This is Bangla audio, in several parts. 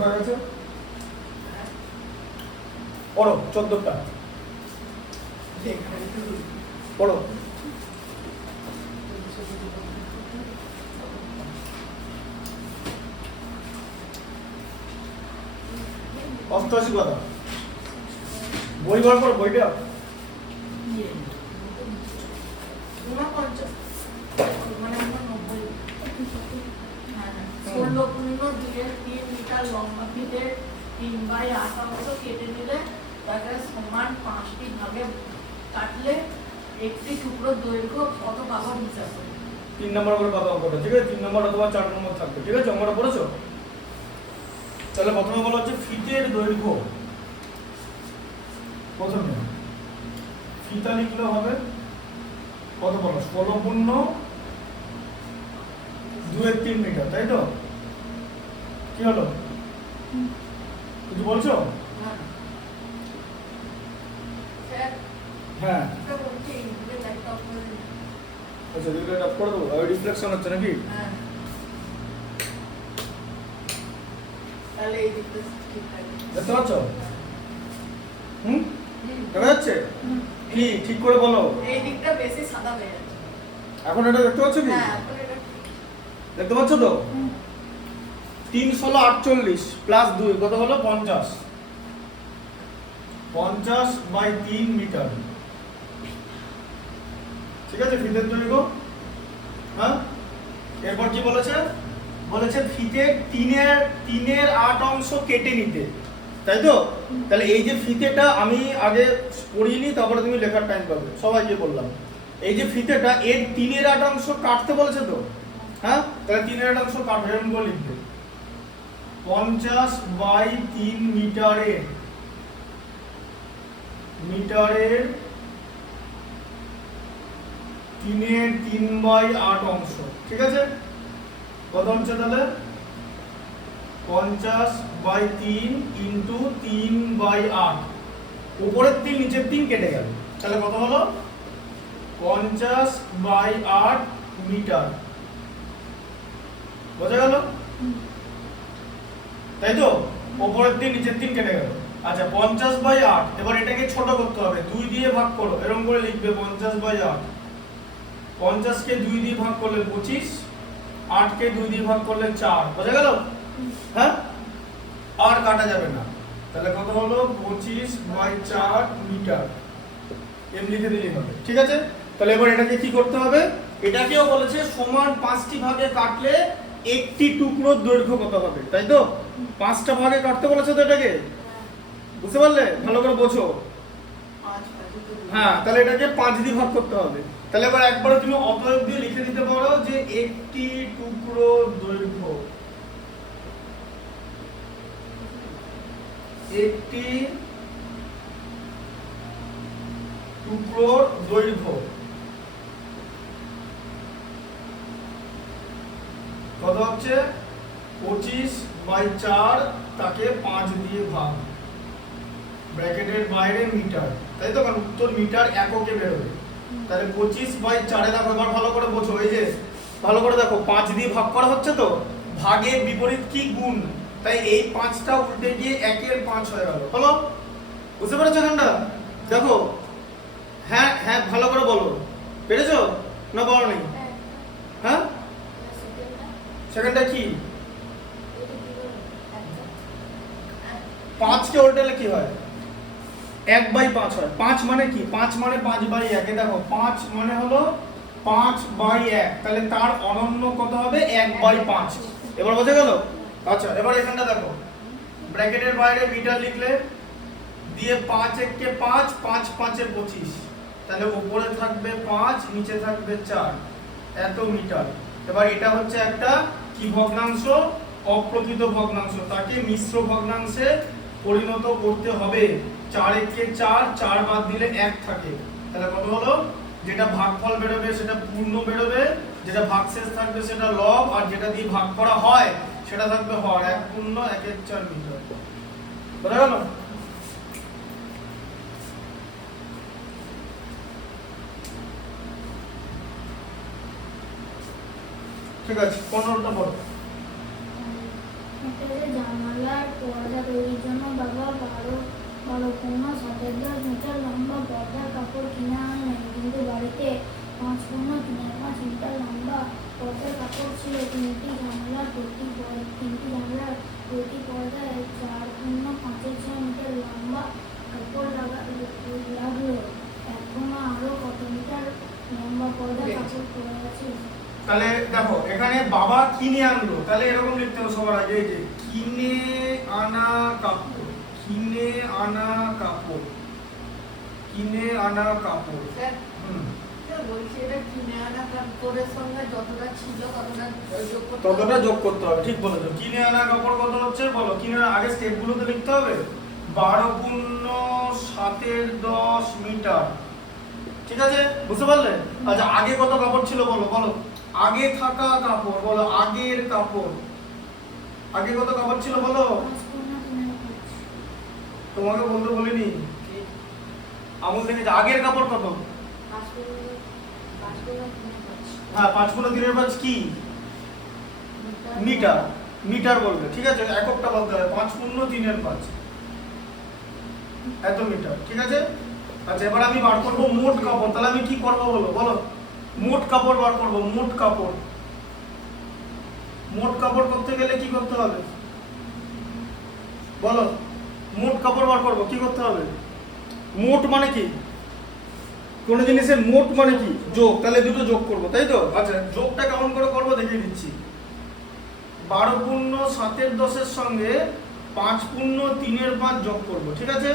দেখা গেছে? পড়ো 14টা পড়ো। অষ্টআশি কথা বই বার করো বইটা। লম্বা ফিতে 3/8 অংশ কেটে নিলে তাকে সমান 5টি ভাগে কাটলে একটি টুকরো দৈর্ঘ্য কত পাবো হিসাব করে। 3 নম্বর করে কত অঙ্কটা, ঠিক আছে? 3 নম্বর অথবা 4 নম্বর থাকবে, ঠিক আছে? অঙ্কটা পড়েছো? তাহলে প্রথমে বলা হচ্ছে ফিতের দৈর্ঘ্য। প্রথমে ফিতা লিখলে হবে কত বলো? 16.2 মিটার, তাই তো? কি হলো? কিছু বলছো? হ্যাঁ আচ্ছা, দুটো টপ করে দেবো। আর রিফ্লেকশন হচ্ছে নাকি? তাহলে এই দিকটা ঠিক থাকে। দেখতে পাচ্ছ? দেখা যাচ্ছে? কি ঠিক করে বলো। এই দিকটা বেশি সাদা হয়ে যাচ্ছে। এখন এটা দেখতে পাচ্ছ কি? হ্যাঁ, এখন এটা দেখতে পাচ্ছ তো? 3 16 48 প্লাস 2 কত হলো? 50। 50/3 মিটার, ঠিক আছে? ফিতের দৈর্ঘ্য। হ্যাঁ, এরপর কি বলেছে? বলেছে ফিতে 3-এর 8 অংশ কেটে নিতে, তাই তো? তাহলে এই যে ফিতেটা আমি আগে পড়িনি, তারপরে তুমি লেখার টাইম পাবে, সবাইকে বললাম। এই যে ফিতেটা এর 3-এর 8 অংশ কাটতে বলেছে তো, হ্যাঁ? তাহলে 3-এর 8 অংশ কাটবে, এরকম করে লিখবে 50/3 মিটারের 3-এর 3/8 অংশ, ঠিক আছে? কত হচ্ছে তাহলে? 50/3 ইন্টু 3/8, উপরের 3 নিচের 3 কেটে গেল, তাহলে কত হলো? 50/8 মিটার। বোঝা গেল? তাই তো? উপরের 3 নিচের 3 কেটে গেল। আচ্ছা, 50/8। এবার এটাকে ছোট করতে হবে, 2 দিয়ে ভাগ করো, এরকম করে লিখবে 50/8। 50 কে 2 দিয়ে ভাগ করলে 25, 8 কে 2 দিয়ে ভাগ করলে 4। বোঝা গেল? হ্যাঁ, আর কাটা যাবে না। তাহলে কত হলো? 25/4 মিটার। এম লিখে দিলেই হবে, ঠিক আছে? তাহলে এবার এটাকে কি করতে হবে? এটাকেও বলেছে সমান 5টি ভাগে কাটলে একটি টুকরোর দৈর্ঘ্য কত হবে, তাই তো? 5টা ভাগে কাটতে বলেছে তো এটাকে, বুঝতে পারলে? ভালো করে বোঝো। হ্যাঁ, তাহলে এটাকে 5 দিয়ে ভাগ করতে হবে। তাহলে এবার একবার তুমি অতএব দিয়ে লিখে দিতে পারো যে একটি টুকরো দৈর্ঘ্য, একটি টুকরোর দৈর্ঘ্য কত হচ্ছে? 25/4, তাকে 5 দিয়ে ভাগ, ব্র্যাকেটের বাইরে মিটার, তাই তো? কারণ উত্তর মিটার এককে বেরোবে। তাহলে 25/4 দেখো, এবার ভালো করে বোঝো। এই যে ভালো করে দেখো, 5 দিয়ে ভাগ করা হচ্ছে তো, ভাগের বিপরীত কি? গুণ। তাই এই 5টা উল্টে গিয়ে 1-এর 5 হয়ে গেল। হলো? বুঝতে পেরেছো এখানটা? দেখো, হ্যাঁ হ্যাঁ ভালো করে বলো। পেরেছো না বলো নি? হ্যাঁ, সেকেন্ডটা কি? 5 কে উল্টালে কি হয়? 1/5 হয়। 5 মানে কি? 5 মানে 5/1। দেখো, 5 মানে হলো 5/1, তাহলে তার অনন্য কত হবে? 1/5। এবার বোঝা গেল? আচ্ছা, এবার এখানটা দেখো, ব্র্যাকেটের বাইরে মিটার লিখলে, দিয়ে 5 1 5, 5 5 25, তাহলে উপরে থাকবে 5, নিচে থাকবে 4, এত মিটার। এবার এটা হচ্ছে একটা কি ভগ্নাংশ? অপ্রকৃত ভগ্নাংশ। তাকে মিশ্র ভগ্নাংশে পরিণত করতে হবে। 4 1 4, 4 বাদ দিলে 1 থাকে, তাহলে কত হলো? যেটা ভাগফল বেরোবে সেটা পূর্ণ বেরোবে, যেটা ভাগশেষ থাকবে সেটা লব, আর যেটা দিয়ে ভাগ করা হয় সেটা থাকবে হর। 1 পূর্ণ 1 1 4 মিটার। বোঝা গেল? ঠিক আছে, 15টা পড়ো। একটা যে জানালার পর্দা তৈরির জন্য বাবা 12.7 মিটার লম্বা পর্দার কাপড় কিনে আনলেন, কিন্তু বাড়িতে 5.35 মিটার লম্বা পর্দার কাপড় ছিল। তিনটি জানালার প্রতি পর্দায় 4.56 মিটার লম্বা কাপড় লাগলো। এখনো আরো কত মিটার লম্বা পর্দার কাপড় পড়ে আছে? তাহলে দেখো এখানে বাবা কিনে আনলো, তাহলে এরকম লিখতে হবে সবার আগে, এই যে কিনে আনা কাপড়, কিনে আনা কাপড়, কিনে আনা কাপড়। স্যার, হুম, বলছি এটা কিনে আনা কাপড়ের সঙ্গে যতটা ছিল ততটা ততটা যোগ করতে হবে, ঠিক বলেছো। কিনে আনা কাপড় কত হচ্ছে বলো, কিনে আগে স্টেপগুলোতে লিখতে হবে। 12.7 মিটার, ঠিক আছে, বুঝতে পারলে? আচ্ছা আগে কত কাপড় ছিল বলো, বলো আগে থাকা কাপড়, বলো আগের কাপড়, আগে কত কাপড় ছিল বলো। 5.35। তোমাকে বলতে বলিনি, আমল দেখেছে আগের কাপড় কত। হ্যাঁ 5.35 কি মিটার, মিটার বলবে, ঠিক আছে, এককটা বলতে হবে 5.35 এত মিটার, ঠিক আছে। আচ্ছা এবার আমি বার করবো মোট কাপড়, তাহলে আমি কি করবো বলো, বলো মোট কাপড় বার করবো, মোট কাপড়। মোট কাপড় করতে গেলে কি করতে হবে বলো, মোট কাপড় বার করবো কি করতে হবে? মোট মানে কি, কোন জিনিসের মোট মানে কি যোগ, তাহলে দুটো যোগ করবো, তাই তো। আচ্ছা যোগটা কেমন করে করবো দেখিয়ে দিচ্ছি। 12.7 সঙ্গে 5.3 যোগ করব, ঠিক আছে।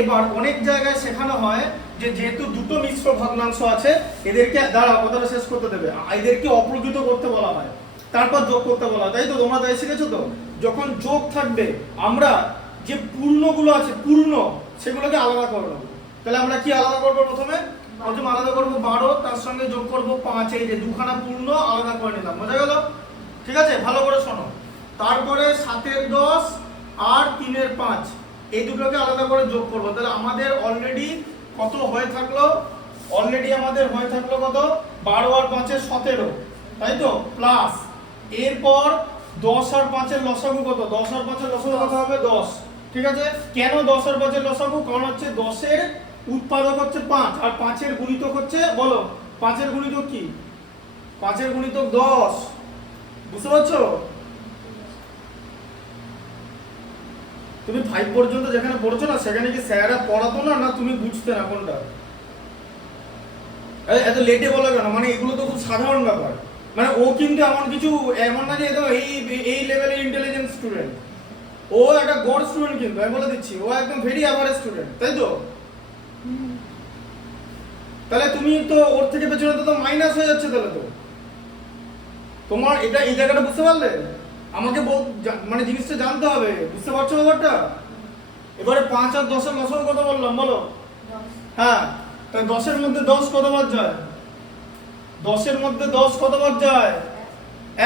এবার অনেক জায়গায় শেখানো হয় যে যেহেতু দুটো মিশ্র ভগ্নাংশ আছে, এদেরকে দ্বারা কথাটা শেষ করতে দেবে, এদেরকে অপ্রকৃত করতে বলা হয়, তারপর যোগ করতে বলা হয়, তাই তো। তোমরা তাই শিখেছো তো। যখন যোগ থাকবে আমরা যে পূর্ণগুলো আছে, পূর্ণ সেগুলোকে আলাদা করে নেবো। তাহলে আমরা কি আলাদা করবো, প্রথমে আলাদা করবো 12, তার সঙ্গে যোগ করবো 5, এই যে দুখানা পূর্ণ আলাদা করে নিলাম, বোঝা গেল? ঠিক আছে, ভালো করে শোনো। তারপরে 7/10 আর 3/5 এই দুটোকে আলাদা করে যোগ করবো। তাহলে আমাদের অলরেডি কত হয়ে থাকলো, অলরেডি আমাদের হয়ে থাকলো কত, 12 আর 5 17, তাই তো, প্লাস এরপর 10 আর 5 লসাগু কত, 10 আর 5 লসাগু কত হবে 10, ঠিক আছে। কেন 10 আর 5 লসাগু, কারণ হচ্ছে 10 এর উৎপাদক হচ্ছে 5 আর 5 এর গুণিতক হচ্ছে, বলো 5 এর গুণিতক কি, 5 এর গুণিতক 10, বুঝতে পারছো? তুমি 5 পর্যন্ত যেখানে পড়ছো না, সেখানে কি স্যাররা পড়াতো না, না তুমি বুঝতে না কোনটা? এত লেটে বলো কেন, মানে এগুলো তো খুব সাধারণ ব্যাপার। মানে ও কিন্তু এমন কিছু, এমন না যে একদম এই লেভেলের ইন্টেলিজেন্ট স্টুডেন্ট, ও একটা গড স্টুডেন্ট, কিন্তু আমি বলে দিচ্ছি ও একদম ভেরি অ্যাভারেজ স্টুডেন্ট, তাই তো। তাহলে তুমি তো ওর থেকে পেছনে তো মাইনাস হয়ে যাচ্ছে, তাহলে তো তোমার এটা এই জায়গাটা বুঝতে পারলে? আমাকে মানে জিনিসটা জানতে হবে, বুঝতে পারছো ব্যাপারটা? এবারে 5 আর 10 এর লসাগু কত বললাম বলো? হ্যাঁ, তাহলে 10 এর মধ্যে 10 কতবার যায়? 10 এর মধ্যে 10 কতবার যায়?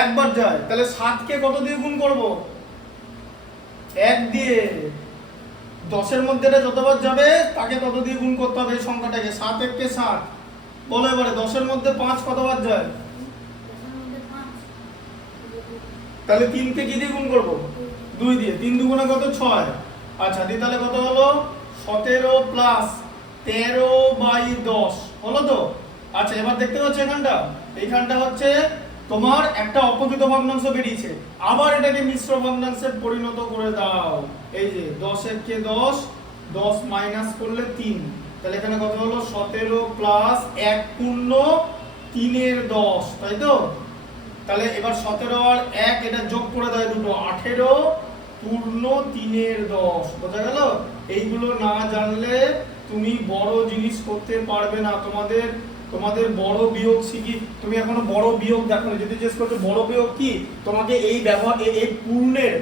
একবার যায়। তাহলে 7 কে কত দিয়ে গুণ করব? 1 দিয়ে। 10 এর মধ্যে এটা যতবার যাবে তাকে তত দিয়ে গুণ করতে হবে এই সংখ্যাটাকে। 7 1 কে 7, বলো এবারে 10 এর মধ্যে 5 কতবার যায়? তাহলে 3 কে কি দিয়ে গুণ করব? 2 দিয়ে। 3 দুগুণে কত? 6। আচ্ছা দি তাহলে কত হলো? 17 প্লাস 13/10 হলো তো। আচ্ছা এবার দেখতে পাচ্ছ এখানটা, এইখানটা হচ্ছে তোমার একটা অপকৃত ভগ্নাংশ বেরিয়েছে, আবার এটাকে মিশ্র ভগ্নাংশে পরিণত করে দাও। এই যে 10 এর কে 10, 10 মাইনাস করলে 3, তাহলে এখানে কত হলো? 17 প্লাস 1 পূর্ণ 3/10, তাই তো। তাহলে এবার 17 আর 1 এটা যোগ করে দেয় দুটো, 18 পূর্ণ 3/10, বোঝা গেল? এইগুলো না জানলে তুমি বড় জিনিস করতে পারবে না। তোমাদের বড় বিয়োগ শিখি, তুমি এখনো বড় বিয়োগ দেখো না। যদি জিজ্ঞেস করছো বড় বিয়োগ কি, তোমাকে এই ব্যবহার, এই পূর্ণের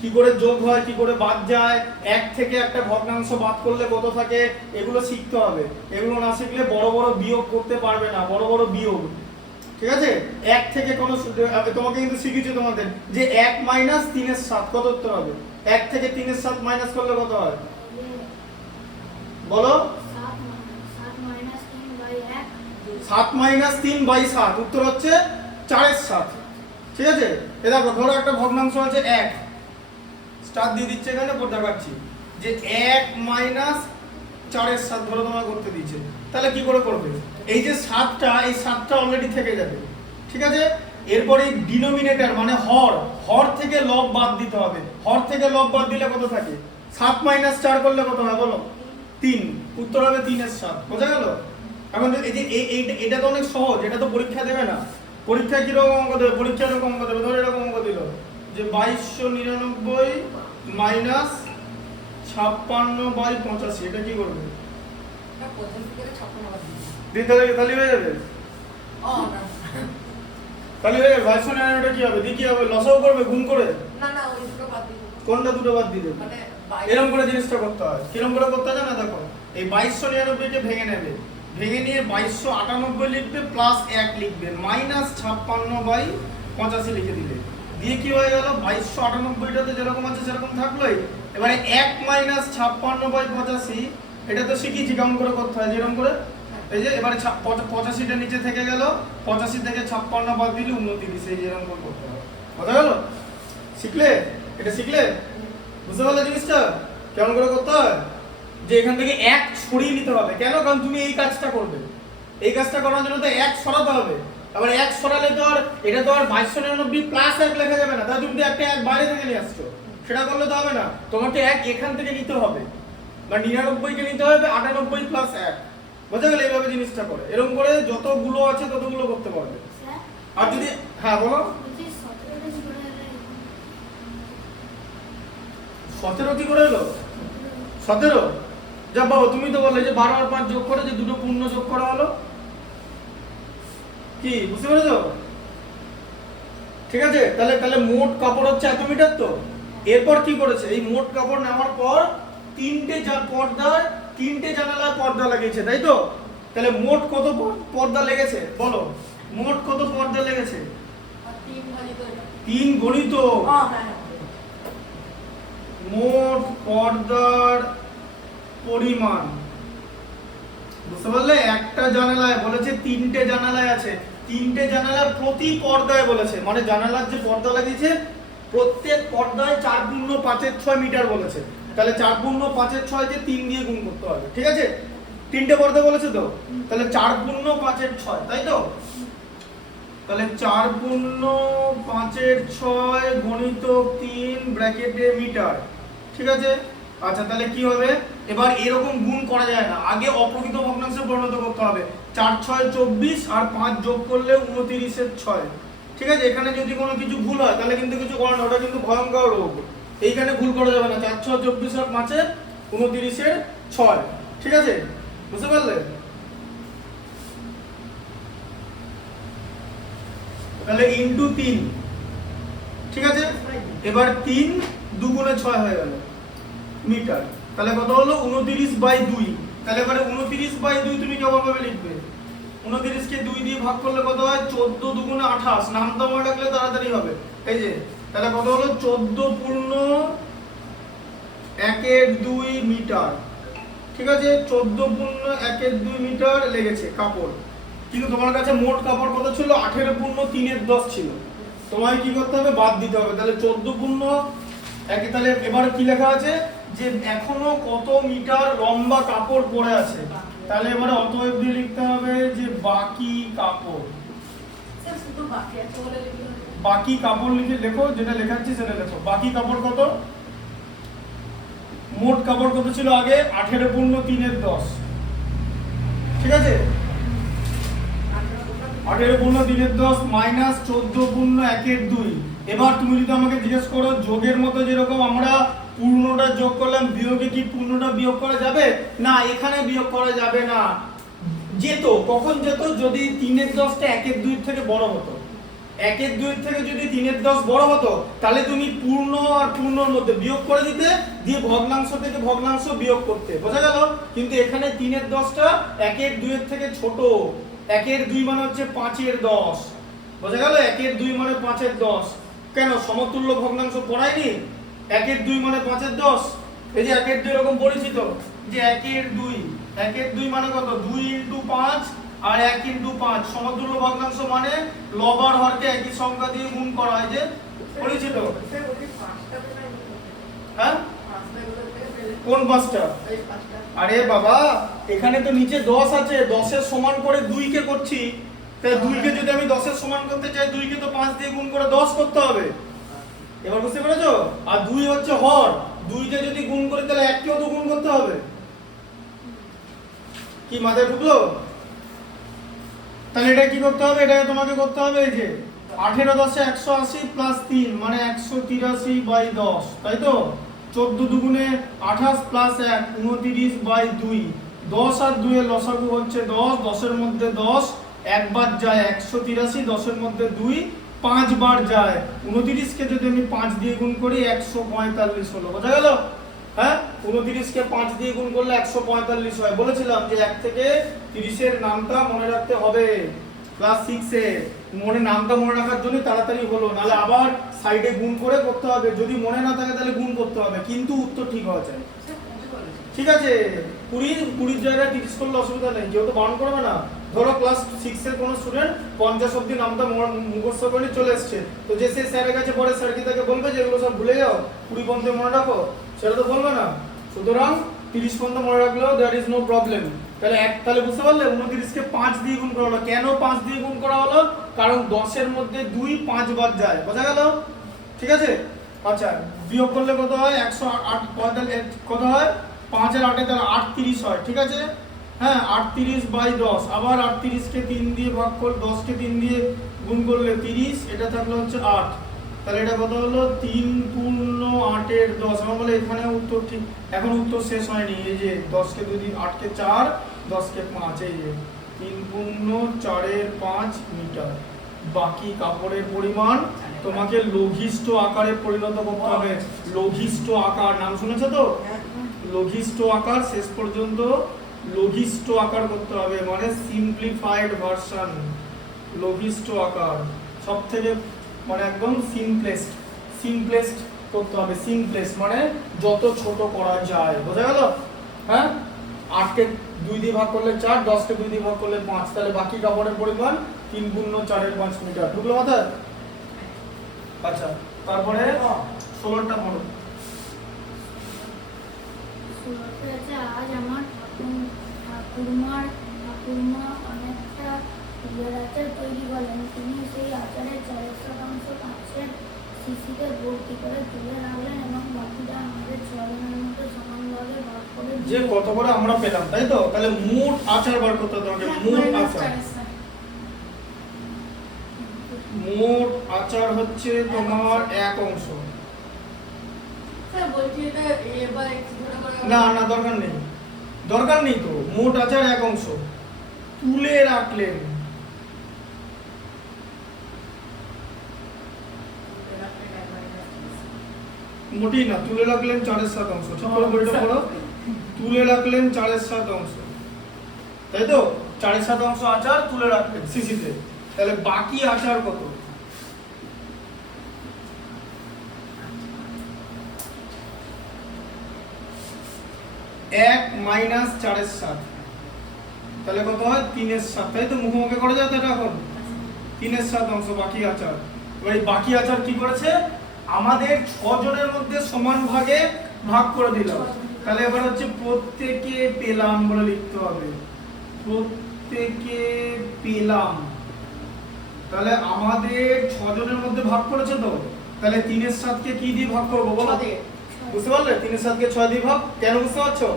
কি করে যোগ হয়, কি করে বাদ যায়, 1 থেকে একটা ভগ্নাংশ বাদ করলে কত থাকে, এগুলো শিখতে হবে। এগুলো না শিখলে বড় বড় বিয়োগ করতে পারবে না, বড় বড় বিয়োগ, ঠিক আছে। 1 থেকে কোনো, তোমাকে কিন্তু শিখিয়েছি তোমাদের যে 1 মাইনাস 3/7 কত উত্তর হবে? 1 থেকে 3/7 মাইনাস করলে কত হয় বলো? 7 মাইনাস 3/7 উত্তর হচ্ছে 4/7, ঠিক আছে। এ দেখো ধরো একটা ভগ্নাংশ আছে 1, স্টার দিয়ে দিচ্ছে এখানে পর দেখাচ্ছি যে 1 মাইনাস 4-এর 7 ধরো তোমার করতে দিয়েছে, তাহলে কি করে করবে? এই যে 7টা, এই 7টা অলরেডি থেকে যাবে, ঠিক আছে। এরপরে ডিনোমিনেটর মানে হর থেকে লব বাদ দিতে হবে। হর থেকে লব বাদ দিলে কত থাকে? 7 মাইনাস 4 করলে কত হয় বলো? 3। উত্তর হবে 3-এর 7। বোঝা গেল? এখন এই যে এটা তো অনেক সহজ, এটা তো পরীক্ষা দেবে না। পরীক্ষায় কিরকম অঙ্ক দেবে? পরীক্ষা এরকম অঙ্ক দেবে, ধরো এরকম অঙ্ক দিল যে 2299 মাইনাস 56/85, এটা কি করবে? দিন তাহলে হয়ে যাবে, তাহলে হয়ে যাবে। 2299 কি হবে? দি কি হবে? লসাও করবে গুণ করে? কোনটা দুটো বাদ দিবে? এরকম করে জিনিসটা করতে হয়। কিরকম করে করতে হয় না, দেখো এই 2299 কে ভেঙে নেবে, ভেঙে নিয়ে 2298 লিখবে প্লাস 1 লিখবে মাইনাস 56/85 লিখে দিলে, দিয়ে কি হয়ে গেল? 2298টাতে যেরকম আছে সেরকম থাকলোই। এবারে 1 মাইনাস 56/85 এটা তো শিখেছি কেমন করে করতে হয়, যেরকম করে এই যে এবারে 85টা নিচে থেকে গেল, 85 থেকে 56 বাদ দিলে 29, এই যেরকম করে করতে হয়। বোঝা গেল? শিখলে? এটা শিখলে? বুঝতে পারলে জিনিসটা কেমন করে করতে হয়? যে এখান থেকে 1 সরিয়ে নিতে হবে। কেন? কারণ তুমি এই কাজটা করবে, এই কাজটা করার জন্য তো 1 সরাতে হবে। আবার 1 সরালে তো আর এটা তো আর 2299 প্লাস 1 লেখা যাবে না, তাই তুমি তো একটা 1 বাইরে থেকে নিয়ে আসছো, সেটা করলে তো হবে না। তোমাকে 1 এখান থেকে নিতে হবে, বা 99 কে নিতে হবে 98 প্লাস 1। বোঝা গেল? এইভাবে জিনিসটা করে, এরকম করে যতগুলো আছে ততগুলো করতে পারবে। স্যার আর যদি হ্যাঁ বলো, বলছি 17টা কি করে এলো? 17 কি করে এলো? 17 যা বাবা, তুমি তো বললে যে 12 আর 5 যোগ করে যে দুটো পূর্ণ যোগ করা হলো, কি বুঝতে পেরেছো? ঠিক আছে, তাহলে মোট কাপড় হচ্ছে এত মিটার। তো এরপর কি করেছে? এই মোট কাপড় নেওয়ার পর 3টে জানালায় পর্দা লাগিয়েছে, তাই তো? তাহলে মোট কত পর্দা লেগেছে বলো? মোট কত পর্দা লেগেছে? 3 গণিত মোট পর্দার পরিমাণ। বুঝতে পারলে? একটা জানালায় বলেছে 3টে জানালায় আছে, 3টে জানালার প্রতি পর্দায় বলেছে, মানে জানালার যে পর্দা লাগিয়েছে প্রত্যেক পর্দায় 4 গুণ 5/6 মিটার বলেছে। তাহলে 4 গুণ 5/6 কে 3 দিয়ে গুণ করতে হবে, ঠিক আছে? 3টে পর্দা বলেছে তো, তাহলে 4 গুণ 5/6, তাই তো? তাহলে 4 গুণ 5/6 গণিত 3 ব্র্যাকেটে মিটার, ঠিক আছে? আচ্ছা, তাহলে কি হবে? এবার এরকম গুণ করা যায় না, আগে অপ্রকৃত ভগ্নাংশে পরিণত করতে হবে। 4 6 24 আর 5 যোগ করলে 29-এর 6, ঠিক আছে? এখানে যদি কোনো কিছু ভুল হয় তাহলে কিন্তু কিছু করার না, ওটা কিন্তু ভয়ঙ্কর রোগ। এইখানে ভুল করা যাবে না। 4 6 24 আর 5 29-এর 6, ঠিক আছে? বুঝতে পারলে? তাহলে ইনটু 3, ঠিক আছে? এবার 3 2 × 6 হয়ে গেল মিটার, তাহলে কত হলো? 29/2। তাহলে এবারে 29/2 তুমি কেমন ভাবে লিখবে? 29 কে 2 দিয়ে ভাগ করলে কত হয়? 14 2 × 28, নামটা মনে রাখলে তাড়াতাড়ি হবে। এই যে তাহলে কত হলো? 14 পূর্ণ 1/2 মিটার, ঠিক আছে? 14 পূর্ণ 1/2 মিটার লেগেছে কাপড়। কিন্তু তোমার কাছে মোট কাপড় কত ছিল? 18 পূর্ণ 3/10 ছিল। তোমায় কি করতে হবে? বাদ দিতে হবে। তাহলে 14 পূর্ণ 1, তাহলে এবার কি লেখা আছে যে এখনো কত মিটার লম্বা কাপড় পড়ে আছে। তাহলে এবারে অতএব দিয়ে লিখতে হবে যে বাকি কাপড়। বাকি কাপড় লিখে লেখো, যেটা লেখাচ্ছি সেটা লেখো। বাকি কাপড় কত? মোট কাপড় কত ছিল আগে? 18 পূর্ণ 3/10, ঠিক আছে? 18 পূর্ণ 3/10 মাইনাস 14 পূর্ণ 1/2। এবার তুমি যদি আমাকে জিজ্ঞেস করো যোগের মতো যেরকম আমরা পূর্ণটা যোগ করলাম, বিয়োগে কি পূর্ণটা বিয়োগ করা যাবে? না, এখানে বিয়োগ করা যাবে না। যেত, কখন যেত? যদি 3/10টা 1/2 থেকে বড় হতো। 1/2 থেকে যদি 3/10 বড় হতো তাহলে তুমি পূর্ণ আর পূর্ণর মধ্যে বিয়োগ করে দিতে, দিয়ে ভগ্নাংশ থেকে ভগ্নাংশ বিয়োগ করতে। বোঝা গেল? কিন্তু এখানে 3/10টা 1/2 থেকে ছোট। 1/2 মানে হচ্ছে 5/10। বোঝা গেল? 1/2 মানে 5/10। কেন? সমতুল্য ভগ্নাংশ পড়ায়নি? 1/2 মানে 5/10। এই যে 1/2 এরকম পরিচিত যে 1/2 মানে কত? 2 × 5 আর 1 × 5। সমতুল্য ভগ্নাংশ মানে লব আর হরকে একই সংখ্যা দিয়ে গুণ করা হয়, যে পরিচিত। কোন 5টা? এই 5টা। আরে বাবা এখানে তো নিচে 10 আছে, 10 এর সমান করে 2 কে করছি, তাই 2 কে যদি আমি 10 এর সমান করতে চাই 2 কে তো 5 দিয়ে গুণ করে 10 করতে হবে। এবার বুঝতে পেরেছো? আর 2 হচ্ছে হর, 2 কে যদি গুণ করি তাহলে 1 কেও তো গুণ করতে হবে। কি মাথায় ঢুকলো? তাহলে এটা কি করতে হবে? এটাকে তোমাকে করতে হবে এই যে 18 10 180 প্লাস 3 মানে 183/10, তাই তো? 14 দুগুণে 28 প্লাস 1 29/2, 10 আর 2 এর লসাগু হচ্ছে 10, 10 এর মধ্যে 10 একবার যায় 183, 10 এর মধ্যে 2 5 বার যায়, 29 কে যদি আমি 5 দিয়ে গুণ করি 145 হলো। বোঝা গেল? হ্যাঁ, 29 কে 5 দিয়ে গুণ করলে 145 হয়। বলেছিলাম যে 1 থেকে 30 এর নামটা মনে রাখতে হবে ক্লাস 6 এ। নামটা মনে রাখার জন্য তাড়াতাড়ি হলো, নাহলে আবার সাইডে গুণ করে করতে হবে। যদি মনে না থাকে তাহলে গুণ করতে হবে, কিন্তু উত্তর ঠিক হওয়া চাই। ঠিক আছে, 20 জায়গায় 30 করলে অসুবিধা নেই, কেউ তো বারণ করবে না। ধরো ক্লাস 6 এর কোনো স্টুডেন্ট 50 অবধি নামটা মুখস্থ করে চলে এসছে, তো যে সে স্যারের কাছে পরে স্যার কি তাকে বলবে যে এগুলো সব ভুলে যাও, 20 পর্যন্ত মনে রাখো? সেটা তো বলবে না। সুতরাং 30 পর্যন্ত মনে রাখলেও দ্যাট ইজ নো প্রবলেম। তাহলে বুঝতে পারলে 29 কে 5 দিয়ে গুণ করা হলো। কেন 5 দিয়ে গুণ করা হলো? কারণ 10 এর মধ্যে 2 5 বার যায়। বোঝা গেল? ঠিক আছে। আচ্ছা, বিয়োগ করলে কত হয়? 108 কত হয়? 5 আর 8 তাহলে 38 হয়। ঠিক আছে, হ্যাঁ 38/10। আবার 38 কে 3 দিয়ে ভাগ করলে 10 কে 3 দিয়ে গুণ করলে 30, এটা থাকলো হচ্ছে 8। তাহলে এটা কত হলো? 3 পূর্ণ 8 এর 10। আমরা বলে এখানে উত্তর ঠিক, এখন উত্তর শেষ হয়নি। এই যে 10 কে 2 দিয়ে 8 কে 4, 10 কে 5, এই যে 3 পূর্ণ 4 এর 5 মিটার। বাকি কাপড়ের পরিমাণ তোমাকে লঘিষ্ঠ আকারে পরিণত করতে হবে। লঘিষ্ঠ আকার নাম শুনেছো তো? লঘিষ্ঠ আকার শেষ পর্যন্ত লঘিষ্ঠ আকার করতে হবে, মানে সিম্পলিফাইড ভার্সন। লঘিষ্ঠ আকার সব থেকে মানে একদম সিম্পলেস্ট করতে হবে। সিম্পলেস্ট মানে যত ছোট করা যায়। বোঝা গেল? হ্যাঁ, 8 কে 2 দিয়ে ভাগ করলে 4, 10 কে 2 দিয়ে ভাগ করলে 5, তাহলে বাকি কাপড়ের পরিমাণ 3 পূর্ণ 4 এর 5 মিটার। ঢুকলো মাথায়? আচ্ছা, তারপরে 16টা পড়ো। আজ আমার ঠাকুরমা অনেকটা ফুলের আচার তৈরি করেন। তিনি সেই আচারের 4% কাঁচের শিশিতে ভর্তি করে তুলে রাখলেন এবং বাকিটা আমাদের 6 জনের মধ্যে সমানভাবে ভাগ করে যে কত করে আমরা পেলাম, তাই তো? তাহলে মোট আচার বার করতে হবে তোমাকে। মোট আচার হচ্ছে তোমার 1 অংশ। স্যার বলছি এটা এবার x ধরে করে না না, দরকার নেই তো। মোট আচার 1 অংশ তুলে রাখলেন। মোটেই না, তুলে রাখলেন 4/7 অংশ। ঠিক করে বইটা পড়ো। তুলে রাখলেন 4/7 অংশ, তাই তো? 4/7 অংশ আচার তুলে রাখলেন শিশিতে। তাহলে বাকি আচার কত? 1 মাইনাস 4/7, তাহলে কত হয়? 3/7, তাই তো? মুখোমুখি করা যায় তো এটা এখন? 3/7 অংশ বাকি আচার। এবার এই বাকি আচার কি করেছে? আমাদের 6 জনের মধ্যে সমান ভাগে ভাগ করে দিলাম। তাহলে এবার হচ্ছে প্রত্যেকে পেলাম বলে লিখতে হবে। প্রত্যেকে পেলাম। তাহলে আমাদের 6 জনের মধ্যে ভাগ করেছে তো, তাহলে 3/7 কে কি দিয়ে ভাগ করবো বলো? বুঝতে পারলে? 3/7 কে 6 দিয়ে ভাগ। কেন বুঝতে পারছো?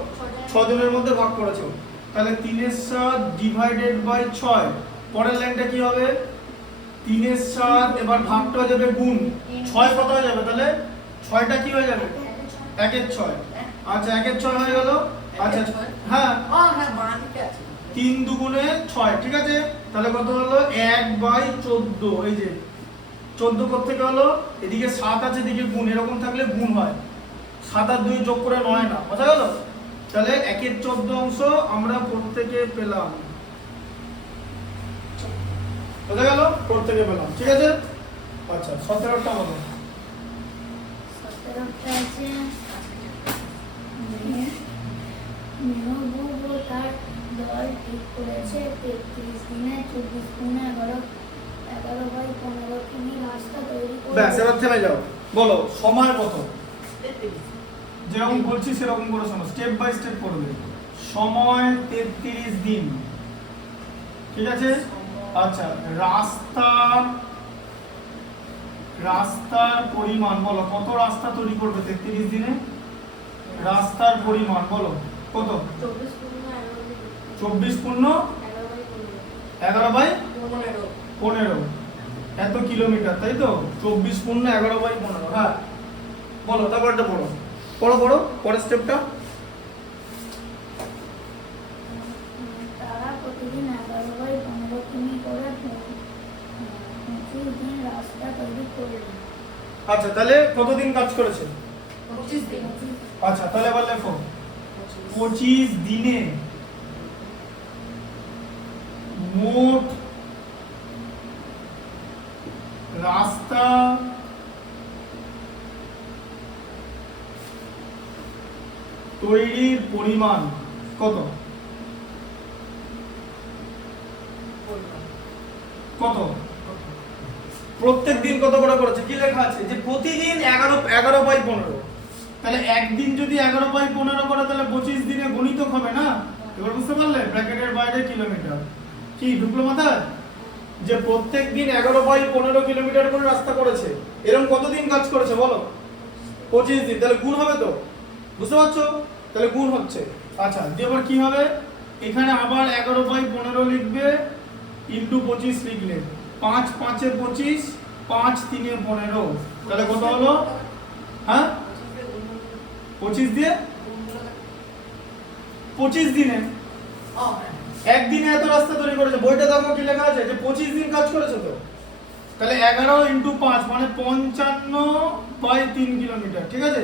6 জনের মধ্যে ভাগ করেছো, তাহলে 3/7 ডিভাইডেড বাই 6। পরের লাইনটা কি হবে? 3/7, এবার ভাগটা হয়ে যাবে গুণ। 6 কত হয়ে যাবে? তাহলে 6টা কি হয়ে যাবে? 1/6। আচ্ছা, 1/6 হয়ে গেল। আচ্ছা, হ্যাঁ হ্যাঁ বাঁদিকে আছে। 3 দুগুণে 6, ঠিক আছে? তাহলে কত হলো? 1/14। এই যে 14 কোথা থেকে হলো? এদিকে 7 আছে, এদিকে গুণ, এরকম থাকলে গুণ হয়। 7 আর 2 যোগ করে 9 না। বোঝা গেল? তাহলে 1/14 অংশ আমরা প্রত্যেকে পেলাম। বোঝা গেল? প্রত্যেকে পেলাম, ঠিক আছে? আচ্ছা, 17টা বলো। 17টা আছে মেহবুব তার দল ঠিক করেছে 33 দিনে 24 গুণে 11/15 কিমি রাস্তা তৈরি করে। ব্যাস, এবার থেমে যাও। বলো সময় কত? যেরকম বলছি সেরকম করে শোনো, স্টেপ বাই স্টেপ করবে। সময় 33 দিন, ঠিক আছে। আচ্ছা, রাস্তার পরিমাণ বলো, কত রাস্তা তৈরি করবে 33 দিনে? রাস্তার পরিমাণ বলো কত? 24 পূর্ণ 11/15, এত কিলোমিটার, তাই তো? 24 পূর্ণ 11/15। হ্যাঁ বলো, তারপরটা পড়ো পড়ো পড়ো, পরের স্টেপটা। তারা প্রতিদিন 11/15 কিমি করে 25 দিন রাস্তা তৈরি করলেন। আচ্ছা, তাহলে কতদিন কাজ করেছে? 25 দিন। আচ্ছা, তাহলে এবার লেখো 25 দিনে মোট রাস্তা তৈরির পরিমাণ কত? কত? প্রত্যেক দিন কত করে করেছে? কি লেখা আছে? যে প্রতিদিন 11/15। তাহলে একদিন যদি 11/15 করে তাহলে 25 দিনে গুণিতক হবে না? এবার বুঝতে পারলে? ব্র্যাকেটের বাইরে কিলোমিটার। কি ঢুকলো মাথায়? যে প্রত্যেক দিন 11/15 কিলোমিটার করে রাস্তা করেছে, এরকম কতদিন কাজ করেছে বলো? 25 দিন। তাহলে গুণ হবে তো? বুঝতে পারছো? তাহলে গুণ হচ্ছে। আচ্ছা, দিয়ে এবার কি হবে? এখানে আবার 11/15 লিখবে ইনটু 25 লিখলে 5 5 এ 25, 5 3 এ 15, তাহলে কত হলো? হ্যাঁ 25 দিয়ে 25 দিনে একদিনে এত রাস্তা তৈরি করেছে। বইটা দেখো কি লেখা আছে, যে 25 দিন কাজ করেছে তো। তাহলে 11 × 5 মানে 55/3 কিলোমিটার, ঠিক আছে?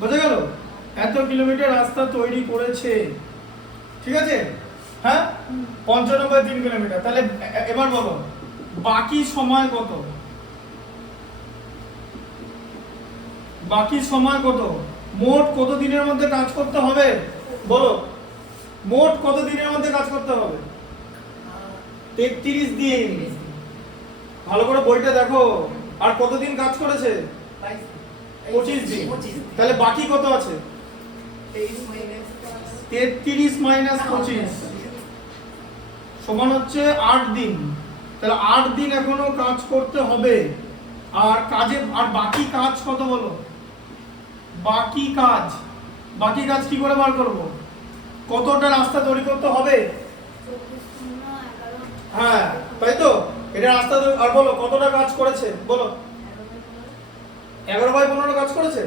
বোঝা গেল? এত কিলোমিটার রাস্তা তৈরি করেছে, ঠিক আছে? হ্যাঁ 55/3 কিলোমিটার। তাহলে এবার বলো বাকি সময় কত? বাকি সময় কত? মোট কত দিনের মধ্যে কাজ করতে হবে বলো? মোট কত দিনের মধ্যে কাজ করতে হবে? 33 দিন। ভালো করে বইটা দেখো। আর কতদিন কাজ করেছে? 25 দিন। তাহলে বাকি কত আছে? 33 মাইনাস 25 সমান হচ্ছে 8 দিন। তাহলে 8 দিন এখনো কাজ করতে হবে। আর বাকি কাজ কত বলো? বাকি কাজ কি করে বার করব? কতটা রাস্তা তৈরি করতে হবে? 24 পূর্ণ 11। হ্যাঁ তাই তো, এটা রাস্তা আর বলো কতটা কাজ করেছে বলো? 11/15 কাজ করেছে।